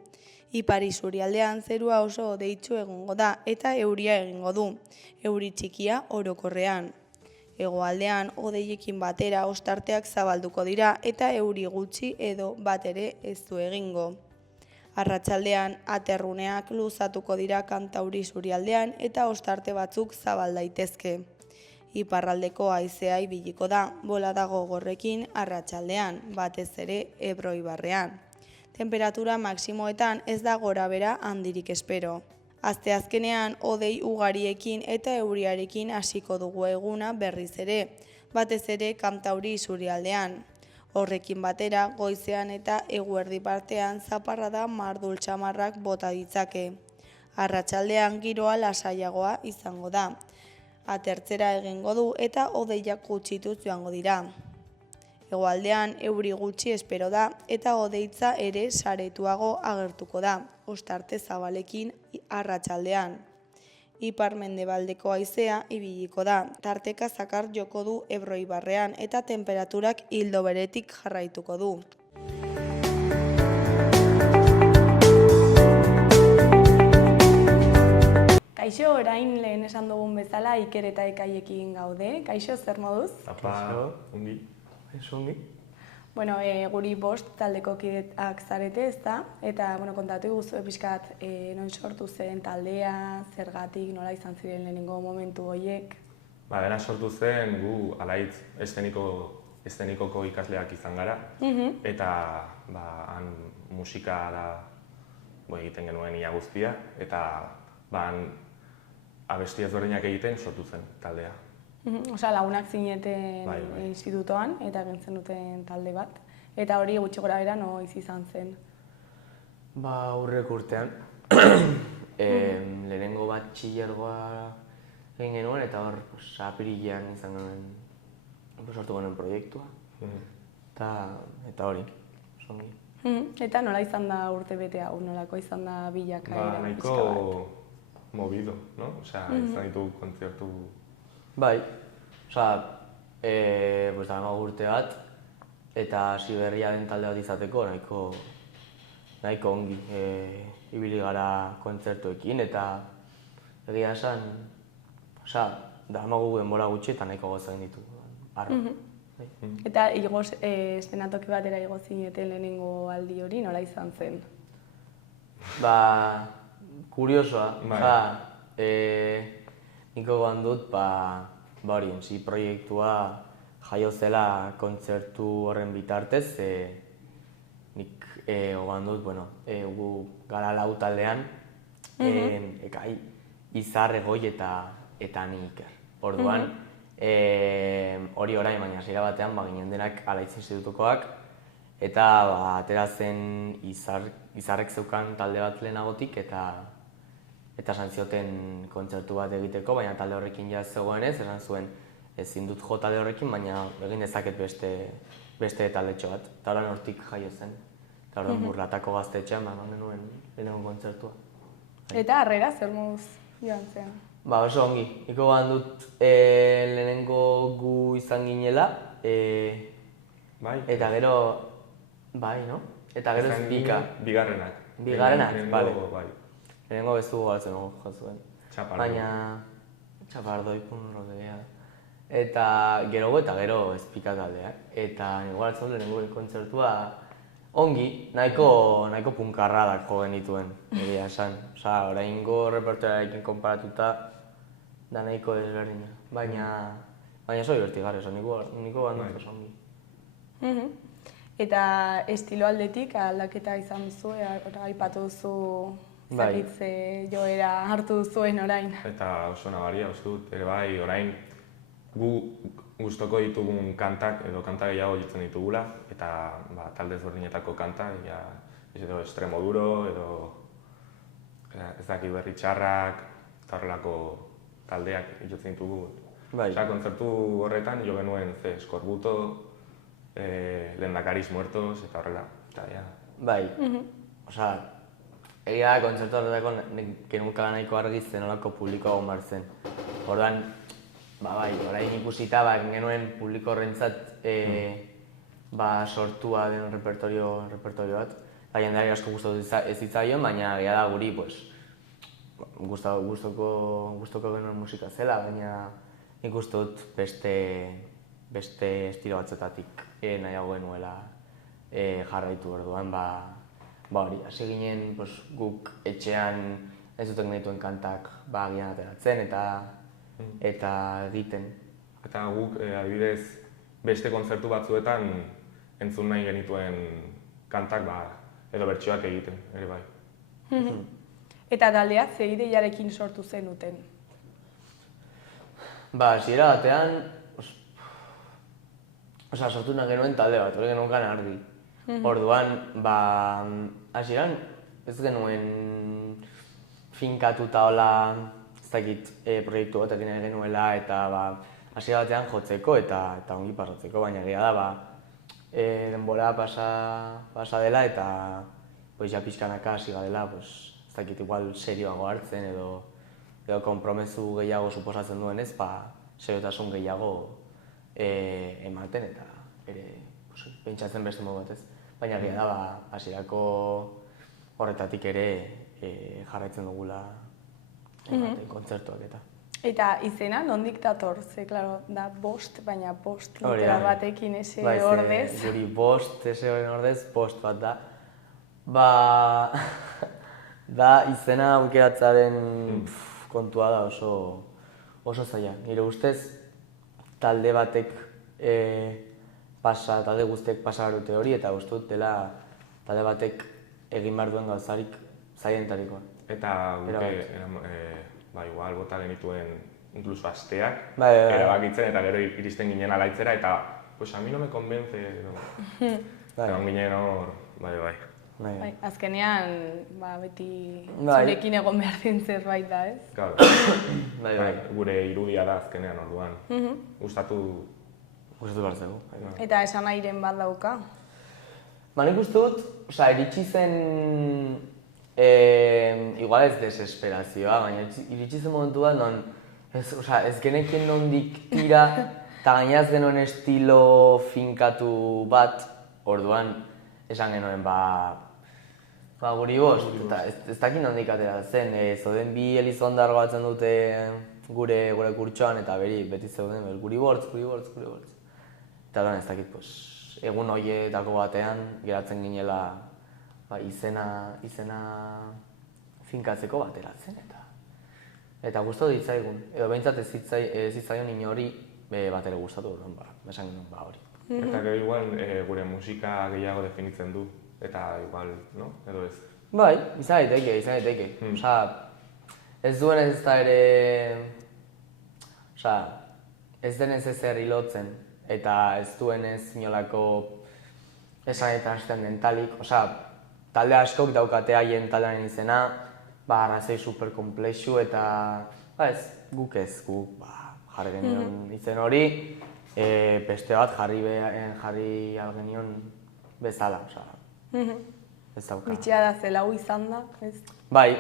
Ipar isurialdean zerua oso hodeitsu egongo da eta euria egingo du, euri txikia orokorrean. Hegoaldean hodeiekin batera ostarteak zabalduko dira eta euri gutxi edo bat ere ez du egingo. Arratsaldean aterruneak luzatuko dira Kantauri isurialdean eta ostarte batzuk zabal daitezke. Iparraldeko haizea ibiliko da, bolada gogorrekin arratsaldean, batez ere Ebro ibarrean. Temperatura maksimoetan ez da gorabehera handirik espero. Asteazkenean hodei ugariekin eta euriarekin hasiko dugu eguna berriz ere, batez ere Kantauri isurialdean. Horrekin batera, goizean eta eguerdi partean zaparrada mardul txamarrak bota ditzake. Arratsaldean giroa lasaiagoa izango da. Atertzera egingo du eta hodeiak gutxituz joango dira. Hegoaldean euri gutxi espero da eta hodeitza ere saretuago agertuko da, ostarte zabalekin arratsaldean. Ipar-mendebaldeko haizea ibiliko da, tarteka zakar joko du Ebro ibarrean eta temperaturak ildo beretik jarraituko du. Kaixo, orain lehen esan dugun bezala Iker eta Ekaiekin gaude. Kaixo, zer moduz? Apa, ongi. Ongi. Guri 5 taldeko kideak zarete, ezta? Eta kontatu iguzu pixkat non sortu zen taldea, zergatik, nola izan ziren lehenengo momentu horiek? Dena sortu zen gu alaitz esztenikoko ikasleak izan gara, eta han musika da egiten genuen ia guztia, eta abesti ezberdinak egiten sortu zen taldea. Lagunak zineten institutoan eta gintzen duten talde bat. Eta hori gutxi gorabehera noiz izan zen? Aurreko urtean. Lehenengo bat txillergoa egin genuen eta hor apirilean izan genuen sortu genuen proiektua. Eta hori, zongi. Eta nola izan da urte bete hau, nolako izan da bilakaera? Nahiko movido, no? Osea, izan ditugu kontzertu... Bai, osea, da urte bat, eta hasi berria den talde bat izateko nahiko ongi ibili gara kontzertuekin, eta egia esan, daramagu denbora gutxi eta nahiko gozatzen ditu. Eta eszenatoki batera igo zineten lehenengo aldi hori, nola izan zen? Kuriosoa, niko goan dut, hori, proiektua jaio zela kontzertu horren bitartez, nik goan dut, gu gara lau taldean, Izar, Egoi eta ni Iker. Orduan, hori orain, baina hasiera batean ginen denak Alaitz institutukoak, eta atera zen Izarrek zeukan talde bat lehenagotik eta esan zioten kontzertu bat egiteko, baina talde horrekin ja zegoenez, esan zuen ezin dut jo talde horrekin, baina egin dezaket beste taldetxo bat, eta horren hortik jaio zen. Eta orduan Burlatako gaztetxean eman genuen lehenengo kontzertua. Eta harrera zer moduz joan zen? Oso ongi. Niko goan dut lehenengo gu izan ginela, eta gero, no? Eta gero ezpika. Bigarrenak. Bigarrenak, bale. Lehenengo bezu galtzen dugu jozuen. Txapardo. Baina, Txapardo ikun rodea. Eta gero ezpika taldeak. Eta niko galtzen lehenengo kontzertua ongi, nahiko punkarradak jo genituen, egia esan. Oraingo repertoarekin konparatuta da nahiko desberdina. Baina oso divertigarri, niko bandut oso ongi. Eta estilo aldetik aldaketa izan duzu, aipatu duzu zerritze joera hartu duzuen orain. Eta oso nabaria, uste dut, ere bai, orain gu gustoko ditugun kantak edo kanta gehiago ditzen ditugula, eta talde ezberdinetako kanta, edo Extremo Duro, edo ez dakit Berri Txarrak, eta horrelako taldeak jotzen ditugu. Kontzertu horretan jo genuen Eskorbuto, Lehendakariz Muertos, eta horrela. Bai, egia da kontzertu horretako genunka nahiko argi zen olako publikoa gomar zen. Orduan, orain ikusita genuen publiko horrentzat sortua den repertorio bat. Jendeari asko gustatu ez zitzaion, baina egia da guri gustoko genuen musika zela, baina nik uste dut beste estilo batzetatik nahiago genuela jarraitu orduan. Hori, hasi ginen guk etxean ez duten genituen kantak agian ateratzen eta egiten. Eta guk, adibidez, beste kontzertu batzuetan entzun nahi genituen kantak edo bertsioak egiten, ere bai. Eta taldea ze ideiarekin sortu zenuten? Hasiera batean, sortu nahi genuen talde bat, hori genuen argi. Orduan, hasieran ez genuen finkatuta hola ez dakit proiektu bat egin genuela eta hasiera batean jotzeko eta ongi pasatzeko, baina egia da denbora pasa dela eta ja pixkanaka hasi gadela ez dakit igual serioago hartzen edo konpromezu gehiago suposatzen duenez seriotasun gehiago ematen eta pentsatzen beste modu batez. Baina egia da hasierako horretatik ere jarraitzen dugula kontzertuak eta. Eta izena nondik dator? Ze, klaro, da bost, baina bost literal batekin ese ordez. Guri bost, ese horren ordez, bost bat da. Da izena aukeratzaren kontua da oso zaila. Nire ustez, talde batek talde guztiek pasa garute hori eta uste dut dela talde batek egin behar duen gauzarik zailentarikoa. Eta igual bota genituen inkluso asteak erabakitzen eta gero iristen ginen alaitzera eta a mi no me convence. Egon ginen hor, bai. Azkenean beti zurekin egon behar den zerbait da, ez? Gure irudia da azkenean orduan. Gustatu behar zego. Eta esan nahiren bat dauka? Nik uste dut, iritsi zen, igual ez desesperazioa, baina iritsi zen momentu bat, non, ez genekien nondik tira, eta gainaz genuen estilo finkatu bat, orduan, esan genuen, guri bost, eta ez dakit nondik atera zen, zoden bi Elizondar batzen dute gure kurtsoan, eta beti zeuden, guri bortz. Eta ez dakit, egun horietako batean geratzen ginela izena finkatzeko bateratzen, eta gustatu ditzaigun. Edo behintzat ez zitzaion inori bat ere gustatu, esan genuen hori. Eta gero igual gure musika gehiago definitzen du, eta igual, no? Edo ez? Bai, izan daiteke. Ez duen ez da ere... ez denez ezer hilotzen, eta ez duen ez inolako esan eta hasten dentalik. Talde askok daukate haien taldearen izena, arrazoi superkomplexu eta guk jarri genion izen hori, beste bat jarri genion bezala. Ez dauka. Bitxea da ze lau izan da, ez? Bai,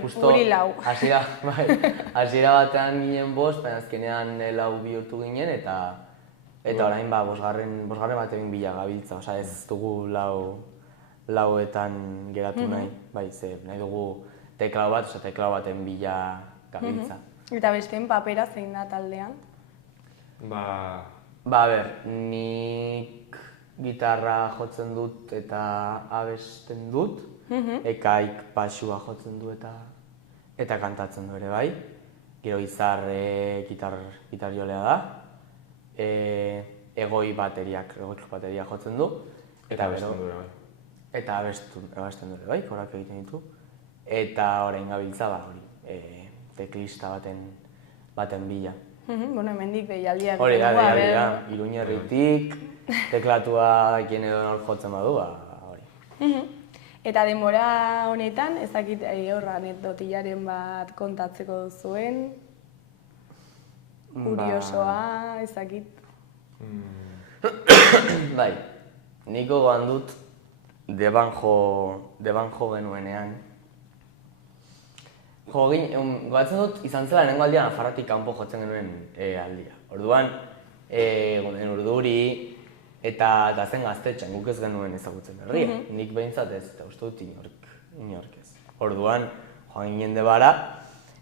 justo guri lau. hasiera batean ginen bost, baina azkenean lau bihurtu ginen, eta orain bosgarren batean bila gabiltza, ez dugu lauetan geratu nahi, nahi dugu teklau baten bila gabiltza. Eta besteen papera zein da taldean? Nik gitarra jotzen dut eta abesten dut, Ekaik basua jotzen du eta kantatzen du ere bai. Gero Izar gitarriolea da, Egoi bateria jotzen du. Eta abesten du ere bai. Eta abesten du ere bai, korak egiten ditu. Eta orain gabiltza teklista baten bila. Hemendik deialdiak. Hori da, Iruñerritik, teklatua dakien edo nor jotzen badu, hori. Eta denbora honetan, ez dakit hor anekdotillaren bat kontatzeko duzuen? Kuriosoa, ez dakit? Bai, niko goan dut debanjo genuenean. Goatzen dut, izan zela lehenengo aldian Nafarroatik kanpo jotzen genuen aldia. Orduan, Urduri eta zen gaztetxean, guk ez genuen ezagutzen herria. Nik behintzat ez, eta uste dut inork ez. Orduan, joan ginen debara,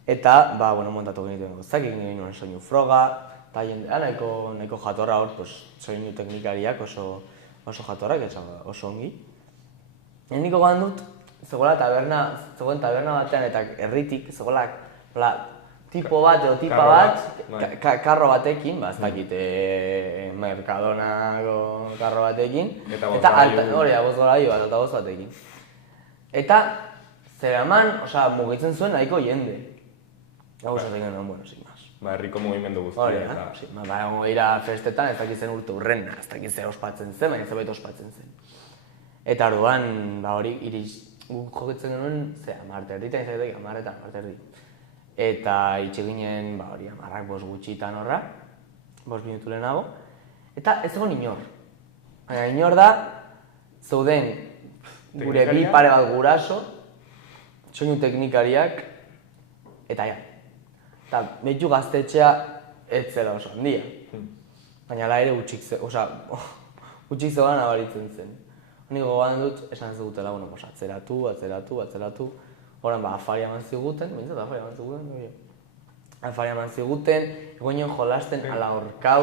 eta, montatu genituen gozak, egin genuen soinu froga, eta jendea nahiko jatorra hor, soinu teknikariak oso jatorrak, oso ongi. Niko goan dut, zegoela taberna batean eta herritik, zegoela tipo bat edo tipa bat, karro batekin, ez dakit, Mercadonako karro batekin, eta bozgorailu bat eta boz batekin. Eta zeraman, mugitzen zuen nahiko jende. Gau esaten genuen, sin más. Herriko mugimendu guztia. Egongo dira festetan, ez dakit zen urte hurrena, ez dakit zer ospatzen zen, baina zerbait ospatzen zen. Eta orduan, hori, guk jokitzen genuen, amarte erditan izatetik, amarretan, amarte erdi. Eta itxe ginen, amarrak bost gutxitan horra, 5 minutu lehenago. Eta ez egon inor. Baina inor da, zeuden gure bi pare bat guraso, soinu teknikariak, eta ja. Eta behitu gaztetxea ez zela oso handia. Baina ala ere utxik zegoen nabaritzen zen. Nik gogoan dut, esan ez dugutela, atzeratu. Horan, afari eman ziguten, egoinen jolasten ala horkau,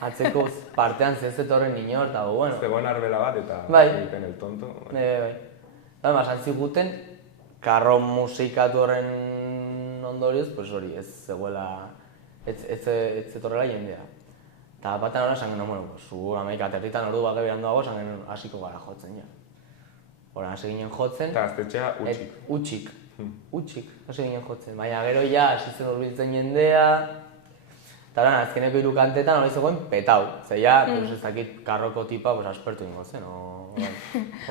atzeko partean zezetorren inor, eta bueno. Zegoen arbela bat eta egiten el tonto. Bai. Esan ziguten, karro musikatu horren ondorioz, hori ez zegoela, ez zetorrela jendea. Eta batean hori esan genuen, zu Amerika aterritan ordu bake beranduago, esan genuen hasiko gara jotzen, ja. Horan, hasi ginen jotzen. Eta gaztetxea utxik, hasi ginen jotzen. Baina gero ja, hasi zen urbiltzen jendea. Eta azkeneko 3 kantetan hori zegoen petau. Zer ja, ez dakit karroko tipa aspertu ingo zen.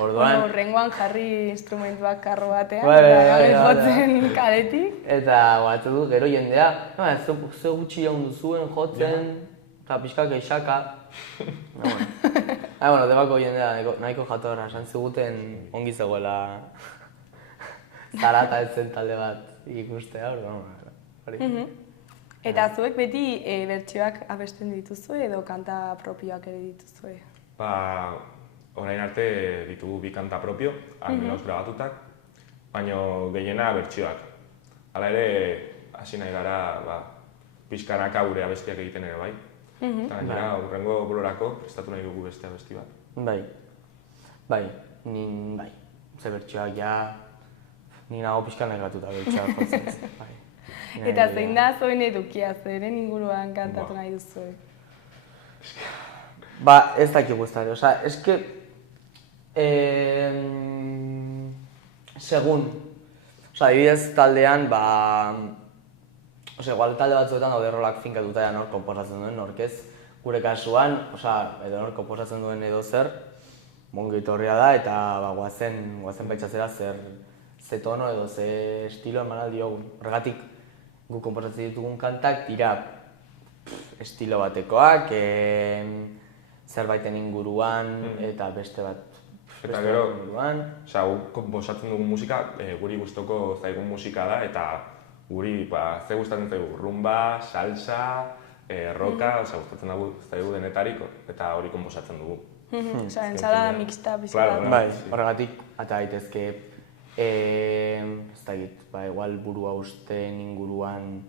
Orduan... Horrengoan jarri instrumentuak karro batean, eta jotzen kaletik. Eta guatzen du, gero jendea, ze gutxi jaun duzuen jotzen, eta pixka keixaka. Bueno, debako jendea nahiko jatorra, esan ziguten ongi zegoela zarata ez zen talde bat ikustea, hori. Eta zuek beti bertsioak abesten dituzue edo kanta propioak ere dituzue? Orain arte ditugu bi kanta propio, almenos grabatutak, baina gehiena bertsioak. Hala ere, hasi nahi gara, pixkanaka gure abestiak egiten ere bai. Eta gainera, hurrengo bolorako prestatu nahi dugu beste abesti bat. Bai. Ze bertsioak ni nago pixkan egatuta bertsioak jotzen. Eta zein da zoen edukia, zeren inguruan kantatu nahi duzue? Ez dakik guztari, eske... Segun. Adibidez taldean, igual talde batzuetan daude rolak finkatuta nor konposatzen duen, nork ez. Gure kasuan, edo nor konposatzen duen edo zer, mongi etorria da, eta guazen baitxatzera ze tono edo ze estilo eman aldiogun. Horregatik, gu konposatzen ditugun kantak dira estilo batekoak, zerbaiten inguruan eta beste bat eta gero, gu konposatzen dugun musika, guri gustoko zaigun musika da, eta guri ze gustatzen zaigu, rumba, salsa, roka, gustatzen zaigu denetarik, eta hori konposatzen dugu. Ensalada mixta bizka da. Bai, horregatik, eta daitezke, ez dakit, igual burua usten inguruan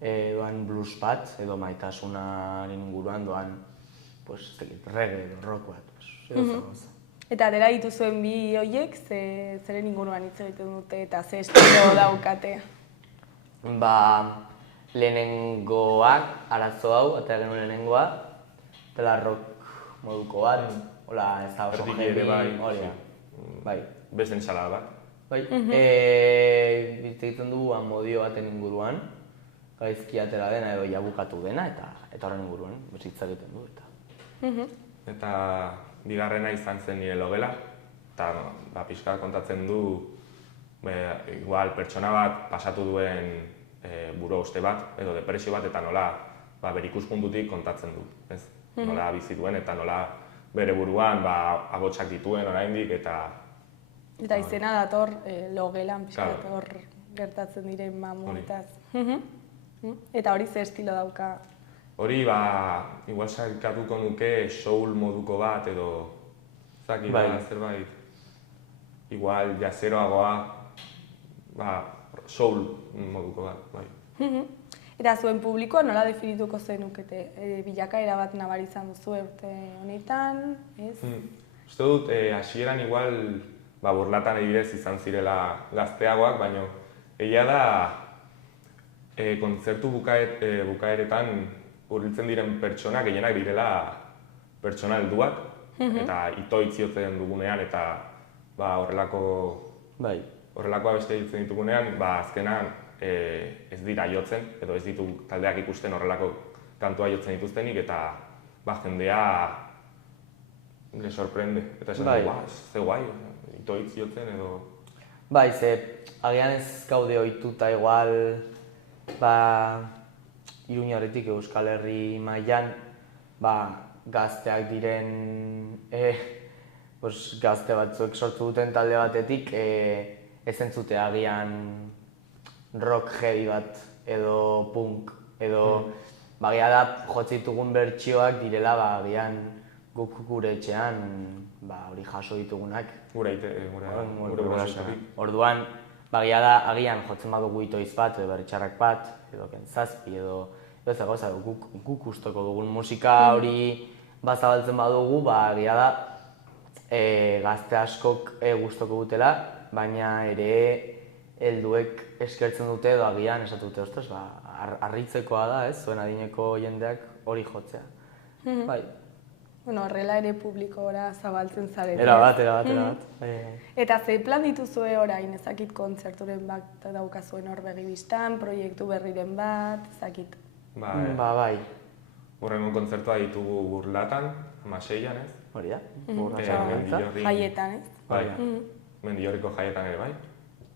doan blues bat, edo maitasunaren inguruan doan, reggae edo rock bat, Eta atera dituzuen bi horiek, zeren inguruan hitz egiten dute eta ze estilo daukate? Lehenengoak, arazo hau, atera genuen lehenengoa, dela rock moduko bat, hola ez da oso heavy, hori da. Bai. Beste ensalada bat. Bai. Bitz egiten dugu modio baten inguruan, gaizki atera dena edo jabukatu dena, eta horren inguruan, hitz egiten du. Eta bigarrena izan zen nire logela, eta pixka kontatzen du, igual pertsona bat pasatu duen buruhauste bat, edo depresio bat, eta nola bere ikuspuntutik kontatzen du. Nola bizi duen eta nola bere buruan abotsak dituen oraindik, eta... Eta izena dator logelan pixka hor gertatzen diren mamuetaz. Eta hori ze estilo dauka? Hori, igual sailkatuko nuke soul moduko bat edo zerbait, igual jazeroagoa, soul moduko bat, bai. Eta zuen publikoa nola definituko zenukete? Bilakaera bat nabari izan duzu urte honetan, ez? Uste dut, hasieran igual burlatan adibidez izan zirela gazteagoak, baina egia da kontzertu bukaeretan hurbiltzen diren pertsonak gehienak direla pertsona helduak, eta itoitz jotzen dugunean, eta horrelako abeste jotzen ditugunean, azkenan ez dira jotzen, edo ez ditu taldeak ikusten horrelako kantua jotzen dituztenik, eta jendea le sorprende. Eta esan dugu, ze guai, itoitz jotzen edo... Bai, ze agian ez gaude ohituta igual, Iruñarretik Euskal Herri mailan gazteak diren gazte batzuk sortu duten talde batetik ez entzute agian rock heavy bat edo punk edo bagia da jotzen ditugun bertsioak direla agian guk gure etxean hori jaso ditugunak gure orduan bagia da agian jotzen badugu itoiz bat edo berritxarrak bat edo kentzazpi edo guk usteko dugun musika hori bazabaltzen badugu, egia da gazte askok gustoko dutela, baina ere helduek eskertzen dute edo agian esatu dute, ostras, harritzekoa da, zuen adineko jendeak hori jotzea. Bai. Horrela ere publikora zabaltzen zarete. Erabat. Eta ze plan dituzue orain, ezakit kontzerturen bat daukazuen hor begi biztan, proiektu berriren bat, ezakit? Bai. Hurrengo kontzertua ditugu Burlatan, Maseian, ez? Hori da. Jaietan, ez? Bai. Mendillorriko jaietan ere bai.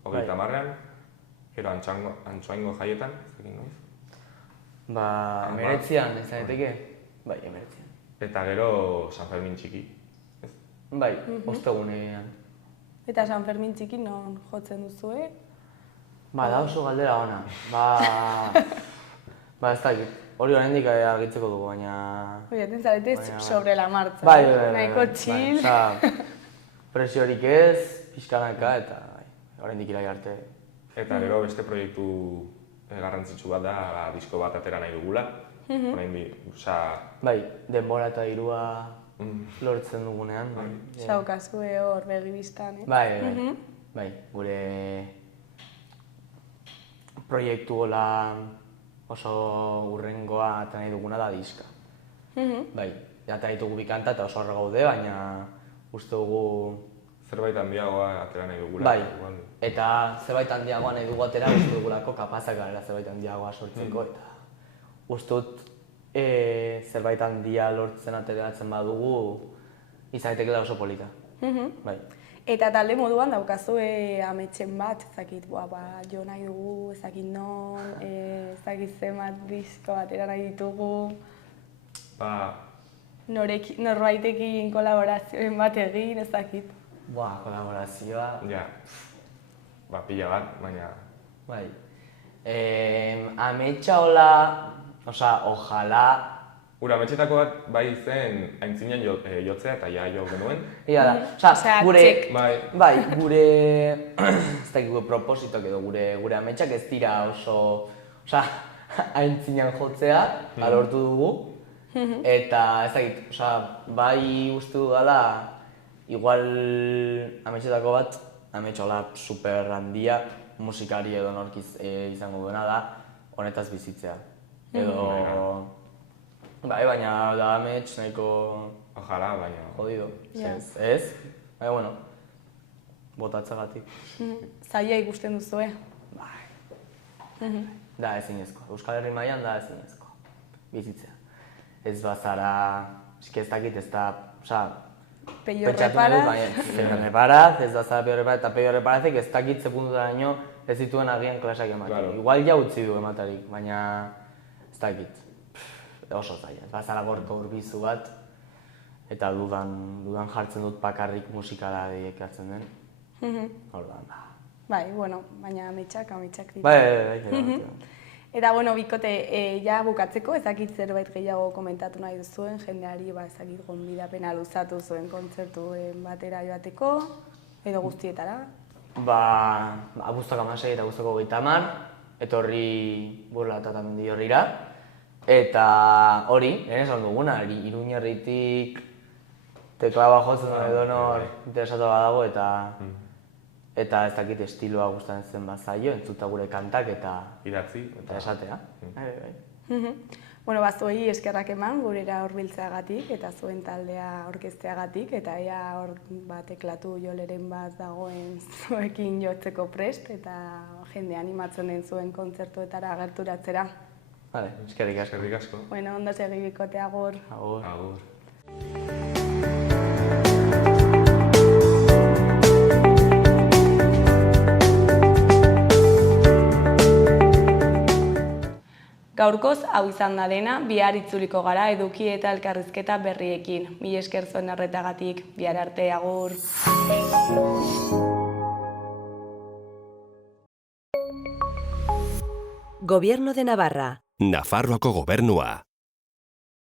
30ean, gero Antsoaingo jaietan, ez dakit noiz. 19ean, ez daiteke? Bai, 19ean. Eta gero San Fermin txiki. Bai, ostegunean. Eta San Fermin txiki non jotzen duzue? Ba, da oso galdera ona. Ba, ez dakit. Hori oraindik argitzeko dugu, baina... Oiaten zarete sobre la marcha. Bai. Nahiko chill. Presiorik ez, pixkanaka, eta oraindik irai arte. Eta gero beste proiektu garrantzitsu bat da, disko bat atera nahi dugula. Bai, denbora eta dirua lortzen dugunean. Saukazue hor begibistan, Bai, gure proiektu hola oso urrengoa eta nahi duguna da diska. Bai, eta ditugu bi kanta eta oso horre gaude, baina uste dugu... Zerbait handiagoa atera nahi dugula. Bai, eta zerbait handiagoa nahi dugu atera uste dugulako kapazak garela zerbait handiagoa sortzeko, eta uste dut zerbait handia lortzen ateratzen badugu izatetekela oso polita. Bai. Eta talde moduan daukazue ametsen bat, ezakit, jo nahi dugu, ezakit non, ezakit zenbat disko atera nahi ditugu. Norbaitekin kolaborazioen bat egin, ezakit. Kolaborazioa... Ja, pila bat, baina... Bai. Ametsa hola, ojala... Gure ametxetako bat bai zen aintzinean jotzea eta ja jo genuen. Ia da, gure propositoak edo gure ametsak ez dira oso aintzinean jotzea, lortu dugu. Eta ez dakit, bai uste dudala, igual ametxetako bat, ametxola super handia, musikari edo norkiz izango duena da, honetaz bizitzea. Edo... Bai, baina da amets nahiko... Ojala, baina... Jodido. Ez? Baina, bueno, botatzagatik. Zaila ikusten duzue? Bai. Da ezinezko. Euskal Herri mailan da ezinezko. Bizitzea. Ez bazara... Ez dakit ez da... Peio reparaz? Peio reparaz, ez da zara peio reparaz, eta peio reparazek ez dakit ze puntutaraino ez dituen agian klaseak ematen. Igual ja utzi du ematarik, baina ez dakit. Oso zaila, ez bazara gorko urbizu bat, eta dudan jartzen dut bakarrik musikala ekartzen den. Orduan da. Bai, bueno, baina ametsak ditu. Bai. Eta, bueno, bikote, ja bukatzeko, ezakit zerbait gehiago komentatu nahi duzuen, jendeari, ezakit gonbidapena luzatu zuen kontzertuen batera joateko, edo guztietara. Abuztuak 16 eta abuztuak 30, etorri Burla eta Tamendi horrira. Eta hori, esan duguna, Iruñerritik teklaba jotzen duen edonor interesatu badago eta ez dakit estiloa gustatzen zen bazaio, entzuta gure kantak eta idatzi eta esatea. Bueno, zuei eskerrak eman gurera hurbiltzeagatik eta zuen taldea aurkezteagatik eta ea hor teklatu joleren bat dagoen zuekin jotzeko prest eta jende animatzen den zuen kontzertuetara gerturatzera. Vale, eskerrik asko. Bueno, ondo segi bikote, agur. Agur. Gaurkoz, hau izan da dena, bihar itzuliko gara eduki eta elkarrizketa berriekin. Mila esker zuen arretagatik, bihar arte, agur. Gobierno de Navarra. Nafarroako gobernua.